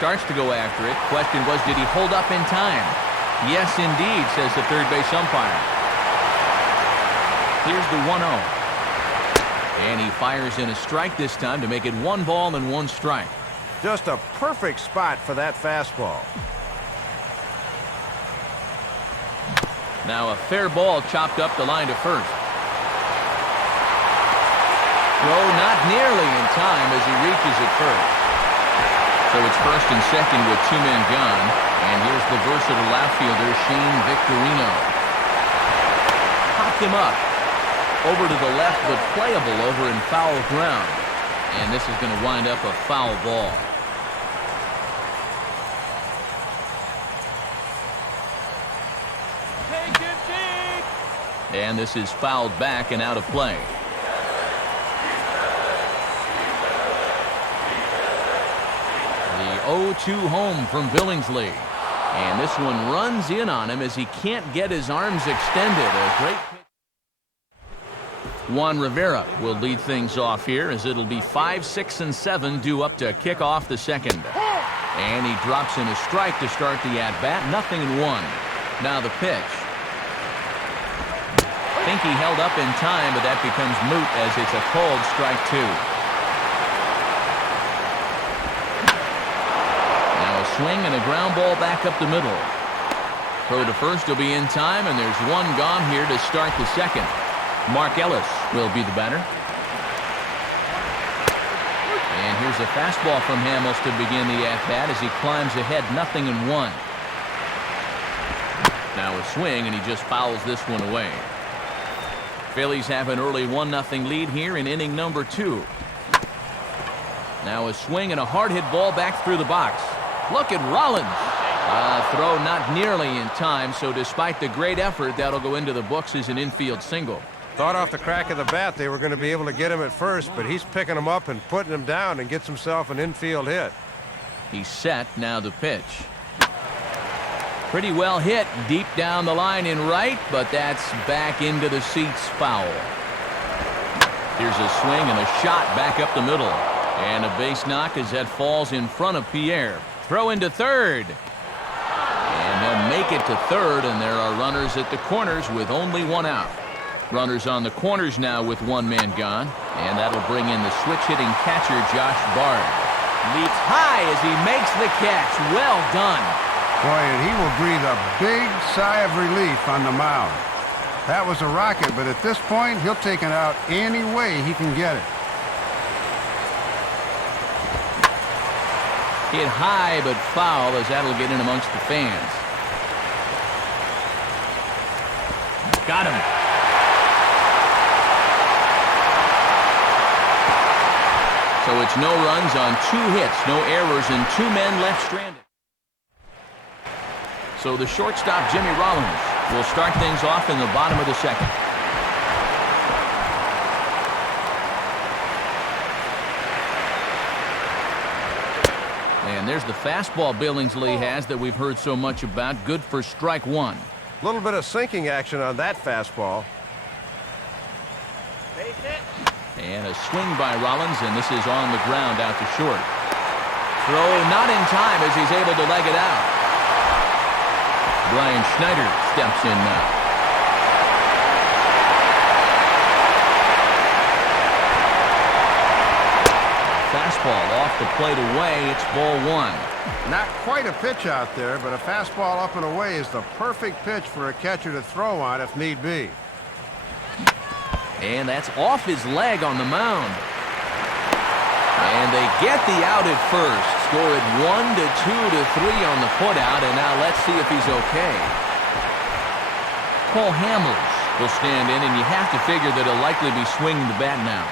starts to go after it. Question was, did he hold up in time? Yes, indeed, says the third base umpire. Here's the 1-0. And he fires in a strike this time to make it 1 ball and 1 strike. Just a perfect spot for that fastball. Now a fair ball chopped up the line to first. Throw not nearly in time as he reaches it first. So it's first and second with 2 men gone. And here's the versatile outfielder, Shane Victorino. Popped him up. Over to the left, but playable over in foul ground. And this is going to wind up a foul ball. And this is fouled back and out of play. The 0-2 home from Billingsley. And this one runs in on him as he can't get his arms extended. A great pitch. Juan Rivera will lead things off here as it'll be 5, 6, and 7 due up to kick off the second. And he drops in a strike to start the at-bat. 0-1. Now the pitch. I think he held up in time, but that becomes moot as it's a called strike 2. Now a swing and a ground ball back up the middle. Throw to first will be in time, and there's 1 gone here to start the second. Mark Ellis will be the batter. And here's a fastball from Hamels to begin the at-bat as he climbs ahead 0-1. Now a swing, and he just fouls this one away. Phillies have an early 1-0 lead here in inning number 2. Now a swing and a hard hit ball back through the box. Look at Rollins. Throw not nearly in time, so despite the great effort, that'll go into the books as an infield single. Thought off the crack of the bat they were going to be able to get him at first, but he's picking him up and putting him down and gets himself an infield hit. He's set. Now the pitch. Pretty well hit deep down the line in right, but that's back into the seats, foul. Here's a swing and a shot back up the middle. And a base knock as that falls in front of Pierre. Throw into third. And he'll make it to third, and there are runners at the corners with only 1 out. Runners on the corners now with 1 man gone. And that'll bring in the switch-hitting catcher, Josh Bard. Leaps high as he makes the catch. Well done. Boy, and he will breathe a big sigh of relief on the mound. That was a rocket, but at this point, he'll take it out any way he can get it. Hit high but foul as that'll get in amongst the fans. Got him. So it's no runs on 2 hits, no errors, and 2 men left stranded. So the shortstop, Jimmy Rollins, will start things off in the bottom of the second. And there's the fastball Billingsley has that we've heard so much about. Good for strike 1. A little bit of sinking action on that fastball. And a swing by Rollins, and this is on the ground out to short. Throw not in time as he's able to leg it out. Brian Schneider steps in now. Fastball off the plate away. It's ball 1. Not quite a pitch out there, but a fastball up and away is the perfect pitch for a catcher to throw on if need be. And that's off his leg on the mound. And they get the out at first. Score it 1-2 to 3 on the putout, and now let's see if he's okay. Cole Hamels will stand in, and you have to figure that he'll likely be swinging the bat now.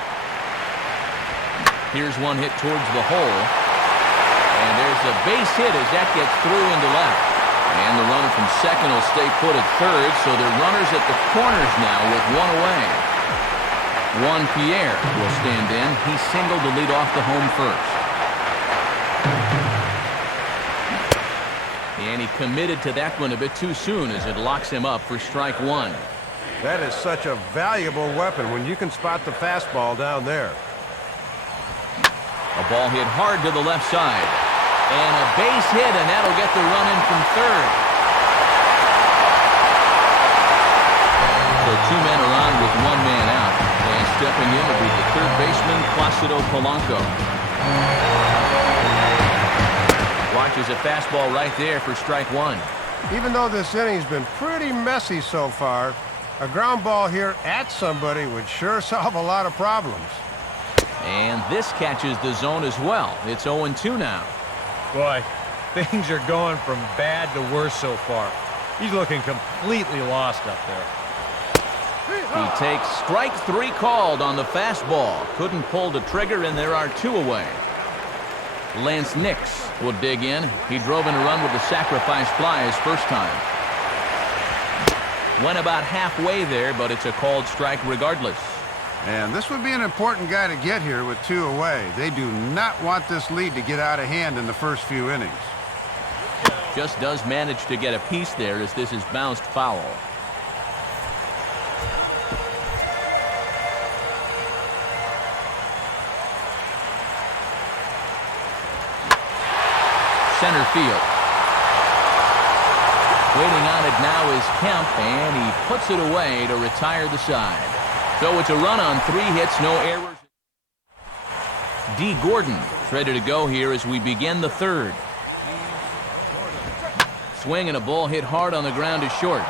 Here's one hit towards the hole. And there's a base hit as that gets through into left. And the runner from second will stay put at third, so they're runners at the corners now with 1 away. Juan Pierre will stand in. He singled to lead off the home first. And he committed to that one a bit too soon as it locks him up for strike 1. That is such a valuable weapon when you can spot the fastball down there. A ball hit hard to the left side. And a base hit, and that'll get the run in from third. So 2 men are on with 1 man out. And stepping in will be the third baseman, Placido Polanco. Watches a fastball right there for strike 1. Even though this inning's been pretty messy so far, a ground ball here at somebody would sure solve a lot of problems. And this catches the zone as well. It's 0-2 now. Boy, things are going from bad to worse so far. He's looking completely lost up there. He takes strike 3 called on the fastball. Couldn't pull the trigger, and there are 2 away. Lance Nix will dig in. He drove in a run with the sacrifice fly his first time. Went about halfway there, but it's a called strike regardless. And this would be an important guy to get here with 2 away. They do not want this lead to get out of hand in the first few innings. Just does manage to get a piece there as this is bounced foul. Center field. Waiting on it now is Kemp, and he puts it away to retire the side. So it's a run on 3 hits, no errors. D. Gordon is ready to go here as we begin the third. Swing and a ball hit hard on the ground is short.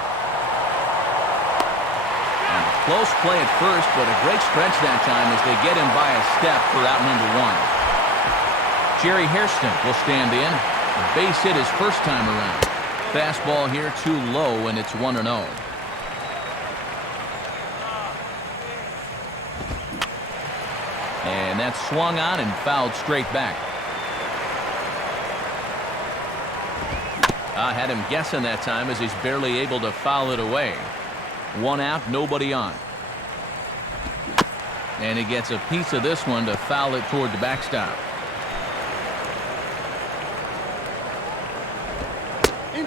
And a close play at first, but a great stretch that time as they get him by a step for out number 1. Jerry Hairston will stand in. A base hit his first time around. Fastball here too low, and it's 1-0. And that's swung on and fouled straight back. I had him guessing that time as he's barely able to foul it away. 1 out, nobody on. And he gets a piece of this one to foul it toward the backstop.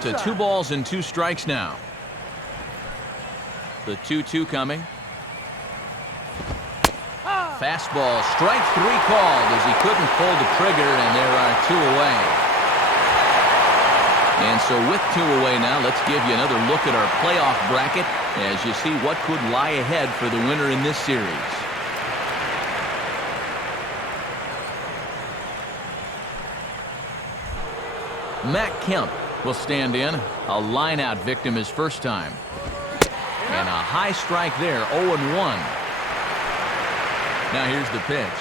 To 2 balls and 2 strikes now. The 2-2 coming. Fastball, strike 3 called as he couldn't pull the trigger, and there are 2 away. And so with 2 away now, let's give you another look at our playoff bracket as you see what could lie ahead for the winner in this series. Matt Kemp will stand in. A line-out victim his first time. And a high strike there, 0-1. Now here's the pitch.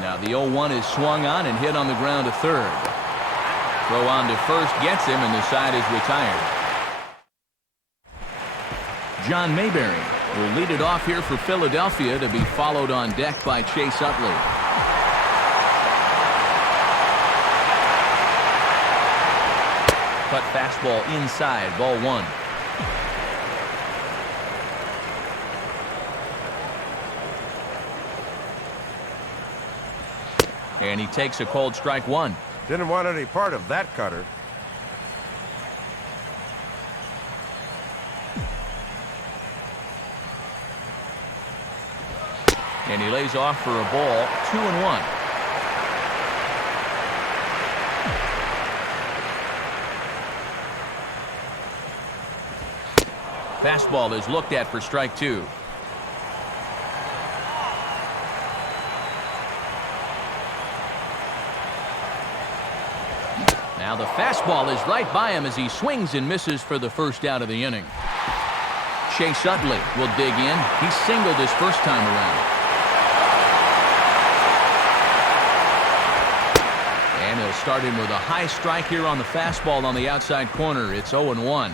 Now the 0-1 is swung on and hit on the ground to third. Throw on to first gets him, and the side is retired. John Mayberry will lead it off here for Philadelphia to be followed on deck by Chase Utley. Cut fastball inside, ball 1. And he takes a cold strike 1. Didn't want any part of that cutter. And he lays off for a ball, 2-1. Fastball is looked at for strike 2. Now the fastball is right by him as he swings and misses for the first out of the inning. Chase Utley will dig in. He singled his first time around. And he'll start in with a high strike here on the fastball on the outside corner. It's 0-1.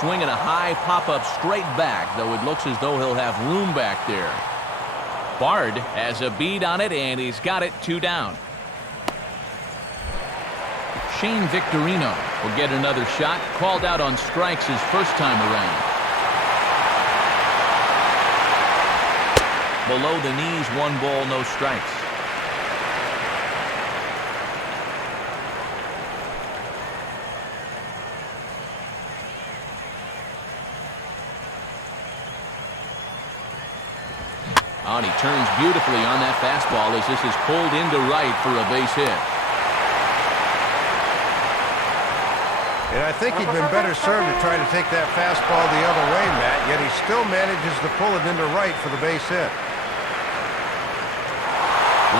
Swinging a high pop-up straight back, though it looks as though he'll have room back there. Bard has a bead on it, and he's got it 2 down. Shane Victorino will get another shot, called out on strikes his first time around. Below the knees, 1 ball, no strikes. Oh, and he turns beautifully on that fastball as this is pulled into right for a base hit. And I think he'd been better served to try to take that fastball the other way, Matt, yet he still manages to pull it into right for the base hit.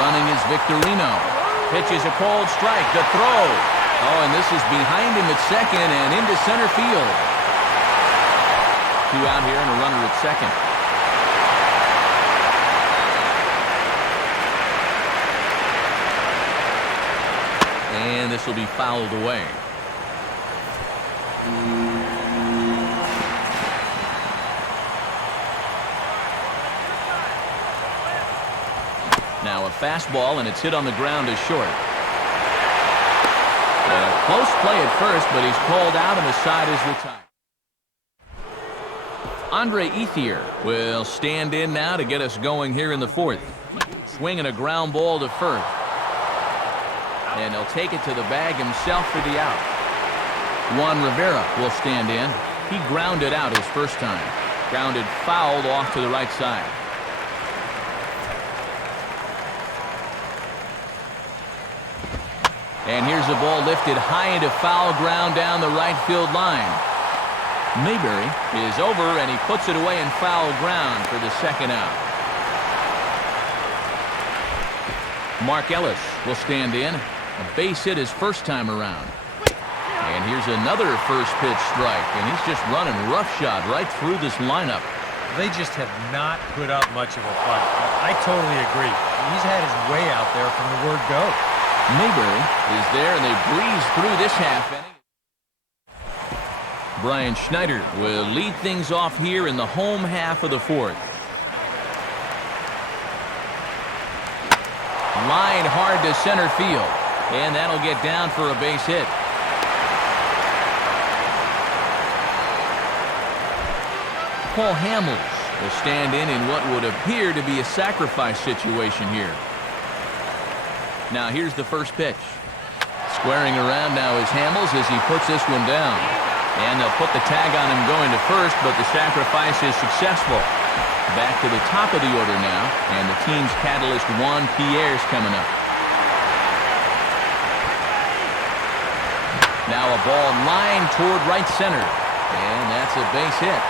Running is Victorino. Pitches a cold strike. The throw. Oh, and this is behind him at second and into center field. 2 out here and a runner at second. And this will be fouled away. Now a fastball, and it's hit on the ground as short. And a close play at first, but he's called out and the side is retired. Andre Ethier will stand in now to get us going here in the fourth. Swinging a ground ball to first. And he'll take it to the bag himself for the out. Juan Rivera will stand in. He grounded out his first time. Grounded fouled off to the right side. And here's the ball lifted high into foul ground down the right field line. Mayberry is over, and he puts it away in foul ground for the second out. Mark Ellis will stand in. A base hit his first time around. And here's another first pitch strike, and he's just running roughshod right through this lineup. They just have not put up much of a fight. I totally agree. He's had his way out there from the word go. Mayberry is there, and they breeze through this half inning. Brian Schneider will lead things off here in the home half of the fourth. Line hard to center field, and that'll get down for a base hit. Paul Hamels will stand in what would appear to be a sacrifice situation here. Now here's the first pitch. Squaring around now is Hamels as he puts this one down. And they'll put the tag on him going to first, but the sacrifice is successful. Back to the top of the order now, and the team's catalyst Juan Pierre's coming up. Now a ball lined toward right center, and that's a base hit.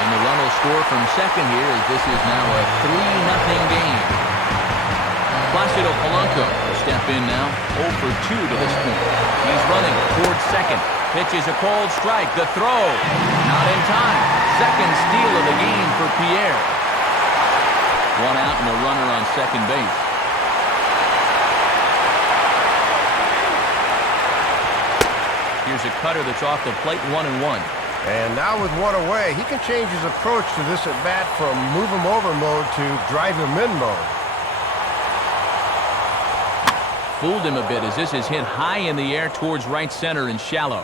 And the run will score from second here as this is now a 3-0 game. Placido Polanco will step in now, 0 for 2 to this point. He's running towards second. Pitches a cold strike. The throw. Not in time. Second steal of the game for Pierre. 1 out and a runner on second base. Here's a cutter that's off the plate, 1-1. And now with 1 away, he can change his approach to this at-bat from move him over mode to drive him in mode. Fooled him a bit as this is hit high in the air towards right center and shallow.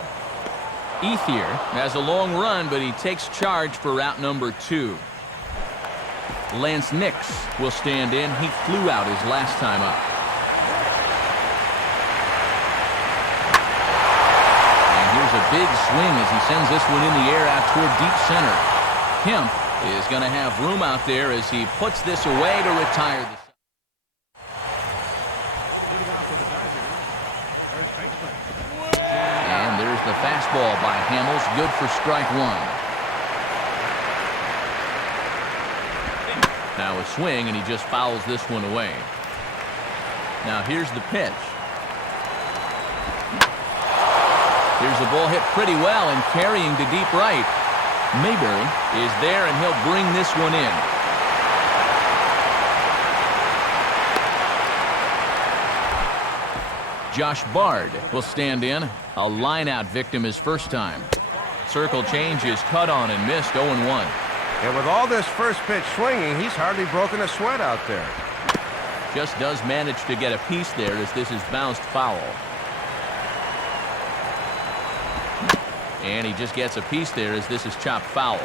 Ethier has a long run, but he takes charge for route number 2. Lance Nix will stand in. He flew out his last time up. And here's a big swing as he sends this one in the air out toward deep center. Kemp is going to have room out there as he puts this away to retire the. And there's the fastball by Hamels, good for strike 1. Now a swing, and he just fouls this one away. Now here's the pitch. Here's the ball hit pretty well and carrying to deep right. Mayberry is there, and he'll bring this one in. Josh Bard will stand in. A line-out victim his first time. Circle change is cut on and missed, 0-1. And with all this first pitch swinging, he's hardly broken a sweat out there. Just does manage to get a piece there as this is bounced foul. And he just gets a piece there as this is chopped foul.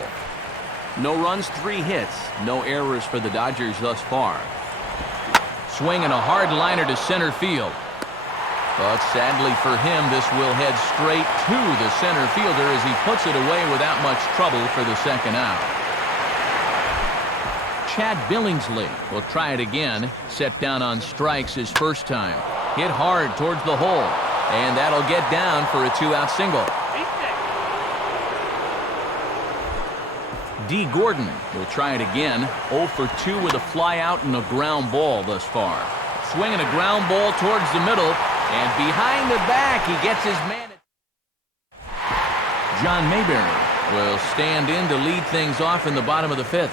No runs, 3 hits. No errors for the Dodgers thus far. Swinging a hard liner to center field. But sadly for him, this will head straight to the center fielder as he puts it away without much trouble for the second out. Chad Billingsley will try it again. Set down on strikes his first time. Hit hard towards the hole. And that'll get down for a 2-out single. D. Gordon will try it again. 0 for 2 with a fly out and a ground ball thus far. Swinging a ground ball towards the middle. And behind the back, he gets his man. John Mayberry will stand in to lead things off in the bottom of the 5th.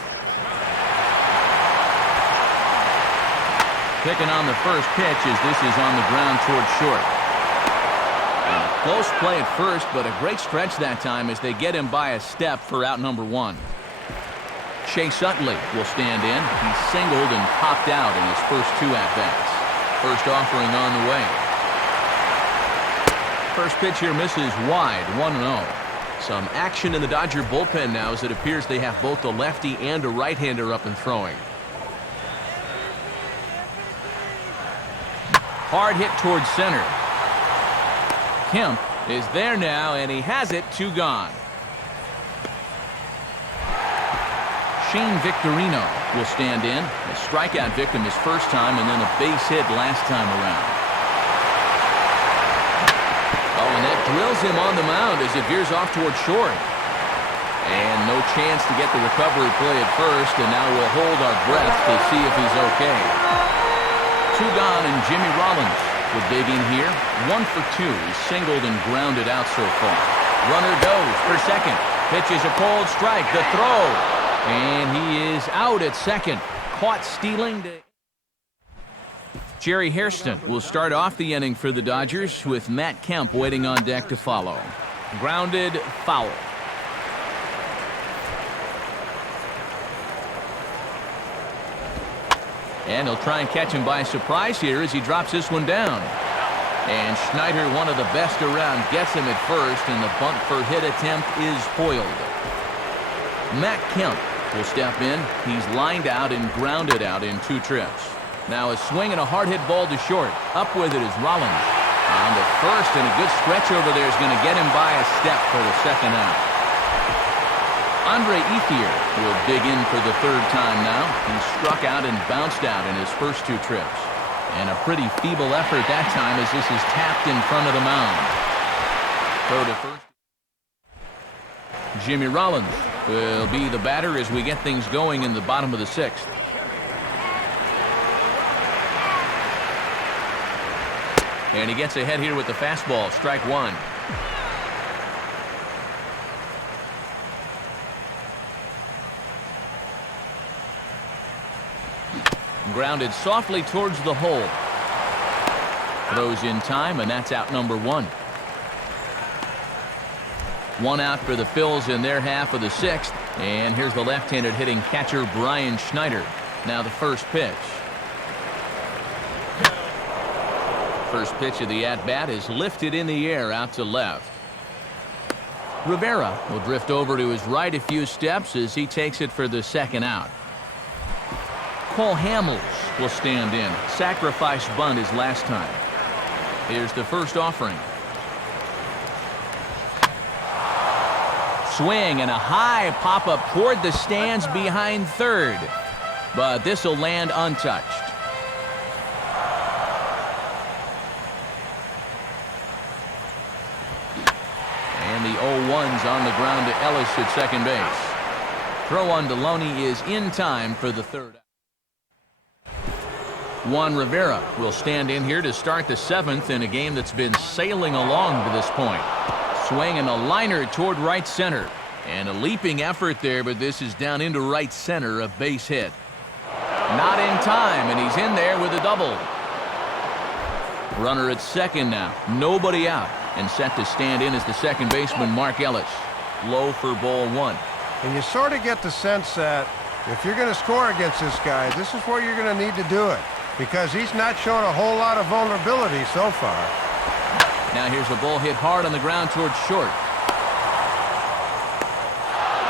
Picking on the first pitch as this is on the ground towards short. Close play at first, but a great stretch that time as they get him by a step for out number 1. Chase Utley will stand in. He singled and popped out in his first 2 at-bats. First offering on the way. First pitch here misses wide, 1-0. Some action in the Dodger bullpen now as it appears they have both a lefty and a right-hander up and throwing. Hard hit towards center. Kemp is there now, and he has it. 2 gone. Shane Victorino will stand in. A strikeout victim his first time, and then a base hit last time around. Oh, and that drills him on the mound as it veers off toward short. And no chance to get the recovery play at first, and now we'll hold our breath to see if he's okay. 2 gone, and Jimmy Rollins will dig in here. 1 for 2. He's singled and grounded out so far. Runner goes for second. Pitches a cold strike. The throw. And he is out at second. Caught stealing. Jerry Hairston will start off the inning for the Dodgers with Matt Kemp waiting on deck to follow. Grounded, foul. And he'll try and catch him by surprise here as he drops this one down. And Schneider, one of the best around, gets him at first, and the bunt for hit attempt is foiled. Matt Kemp will step in. He's lined out and grounded out in 2 trips. Now a swing and a hard hit ball to short. Up with it is Rollins. On to first, and a good stretch over there is going to get him by a step for the second out. Andre Ethier will dig in for the 3rd time now. He struck out and bounced out in his first 2 trips. And a pretty feeble effort that time as this is tapped in front of the mound. Throw to first. Jimmy Rollins will be the batter as we get things going in the bottom of the 6th. And he gets ahead here with the fastball. Strike 1. Grounded softly towards the hole. Throws in time, and that's out number 1. 1 out for the Phils in their half of the 6th. And here's the left-handed hitting catcher Brian Schneider. Now the first pitch. First pitch of the at-bat is lifted in the air out to left. Rivera will drift over to his right a few steps as he takes it for the 2nd out. Cole Hamels will stand in. Sacrifice bunt his last time. Here's the first offering. Swing and a high pop-up toward the stands behind 3rd. But this will land untouched. And the 0-1's on the ground to Ellis at second base. Throw on Deloney is in time for the 3rd. Juan Rivera will stand in here to start the 7th in a game that's been sailing along to this point. Swing and a liner toward right center. And a leaping effort there, but this is down into right center, a base hit. Not in time, and he's in there with a double. Runner at second now. Nobody out. And set to stand in as the second baseman, Mark Ellis. Low for ball 1. And you sort of get the sense that if you're going to score against this guy, this is where you're going to need to do it. Because he's not shown a whole lot of vulnerability so far. Now here's a ball hit hard on the ground towards short.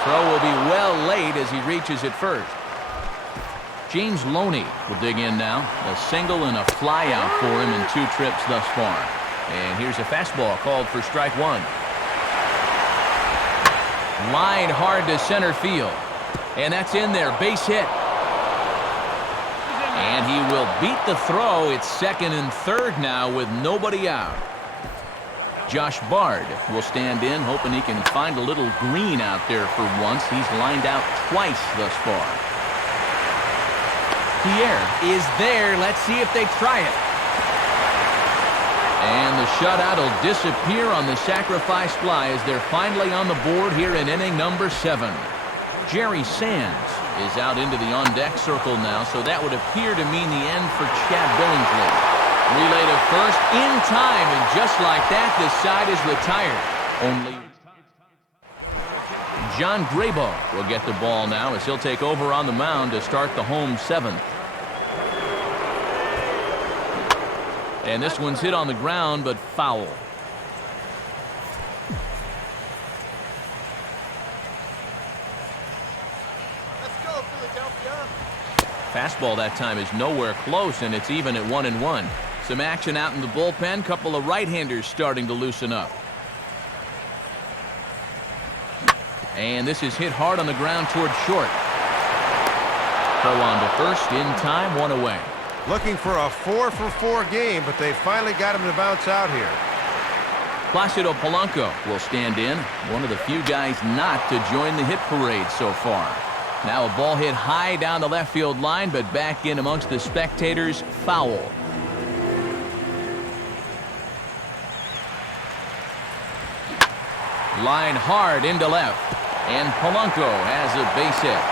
Throw will be well late as he reaches it first. James Loney will dig in now. A single and a fly out for him in 2 trips thus far. And here's a fastball called for strike 1. Lined hard to center field. And that's in there. Base hit. And he will beat the throw. It's second and third now with nobody out. Josh Bard will stand in, hoping he can find a little green out there for once. He's lined out twice thus far. Pierre is there. Let's see if they try it. And the shutout will disappear on the sacrifice fly as they're finally on the board here in inning number 7. Jerry Sands is out into the on-deck circle now, so that would appear to mean the end for Chad Billingsley. Relay to first in time, and just like that, this side is retired. Only John Grabo will get the ball now as he'll take over on the mound to start the home 7th. And this one's hit on the ground, but foul. Fastball that time is nowhere close, and it's even at 1-1. Some action out in the bullpen. Couple of right-handers starting to loosen up. And this is hit hard on the ground toward short. Throw on to first in time, 1 away. Looking for a 4-for-4 game, but they finally got him to bounce out here. Placido Polanco will stand in. One of the few guys not to join the hit parade so far. Now a ball hit high down the left field line, but back in amongst the spectators. Foul. Line hard into left. And Polanco has a base hit.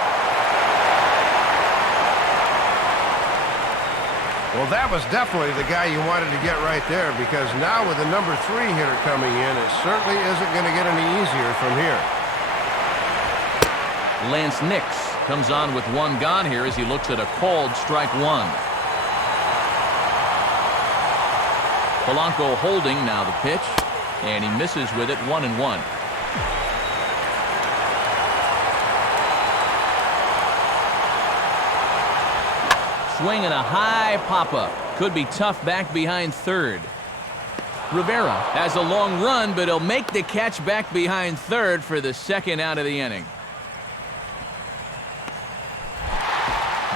Well, that was definitely the guy you wanted to get right there, because now with the number 3 hitter coming in, it certainly isn't going to get any easier from here. Lance Nix comes on with 1 gone here as he looks at a called strike 1. Polanco holding now the pitch, and he misses with it. 1-1. Swing and a high pop-up. Could be tough back behind third. Rivera has a long run, but he'll make the catch back behind third for the second out of the inning.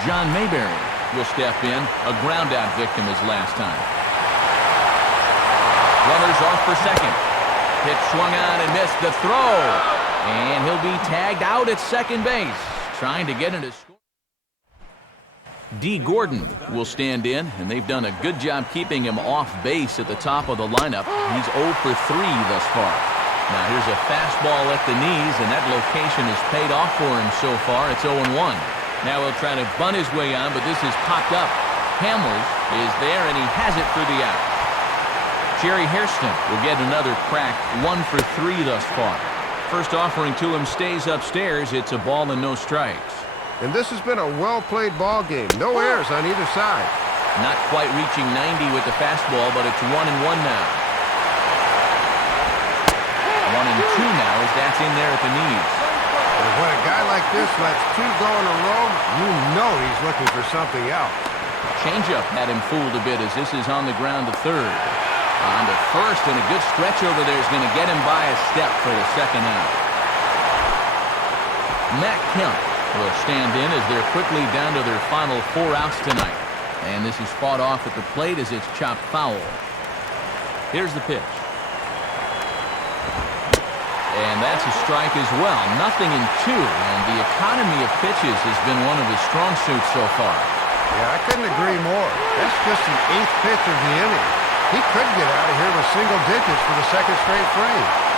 John Mayberry will step in. A ground-out victim his last time. Runners off for second. Pitch swung on and missed the throw. And he'll be tagged out at second base. Trying to get into score. D. Gordon will stand in, and they've done a good job keeping him off base at the top of the lineup. He's 0 for 3 thus far. Now here's a fastball at the knees, and that location has paid off for him so far. It's 0-1. Now he'll try to bunt his way on, but this is popped up. Hamels is there, and he has it for the out. Jerry Hairston will get another crack. 1 for 3 thus far. First offering to him stays upstairs. It's a ball and no strikes. And this has been a well-played ball game. No errors on either side. Not quite reaching 90 with the fastball, but it's 1-1 now. 1-2 now as that's in there at the knees. And when a guy like this lets 2 go in a row, you know he's looking for something else. Changeup had him fooled a bit as this is on the ground to third. On to first, and a good stretch over there is going to get him by a step for the second out. Matt Kemp will stand in as they're quickly down to their final 4 outs tonight. And this is fought off at the plate as it's chopped foul. Here's the pitch. And that's a strike as well. Nothing in 2, and the economy of pitches has been one of his strong suits so far. Yeah, I couldn't agree more. That's just an 8th pitch of the inning. He could get out of here with single digits for the second straight frame.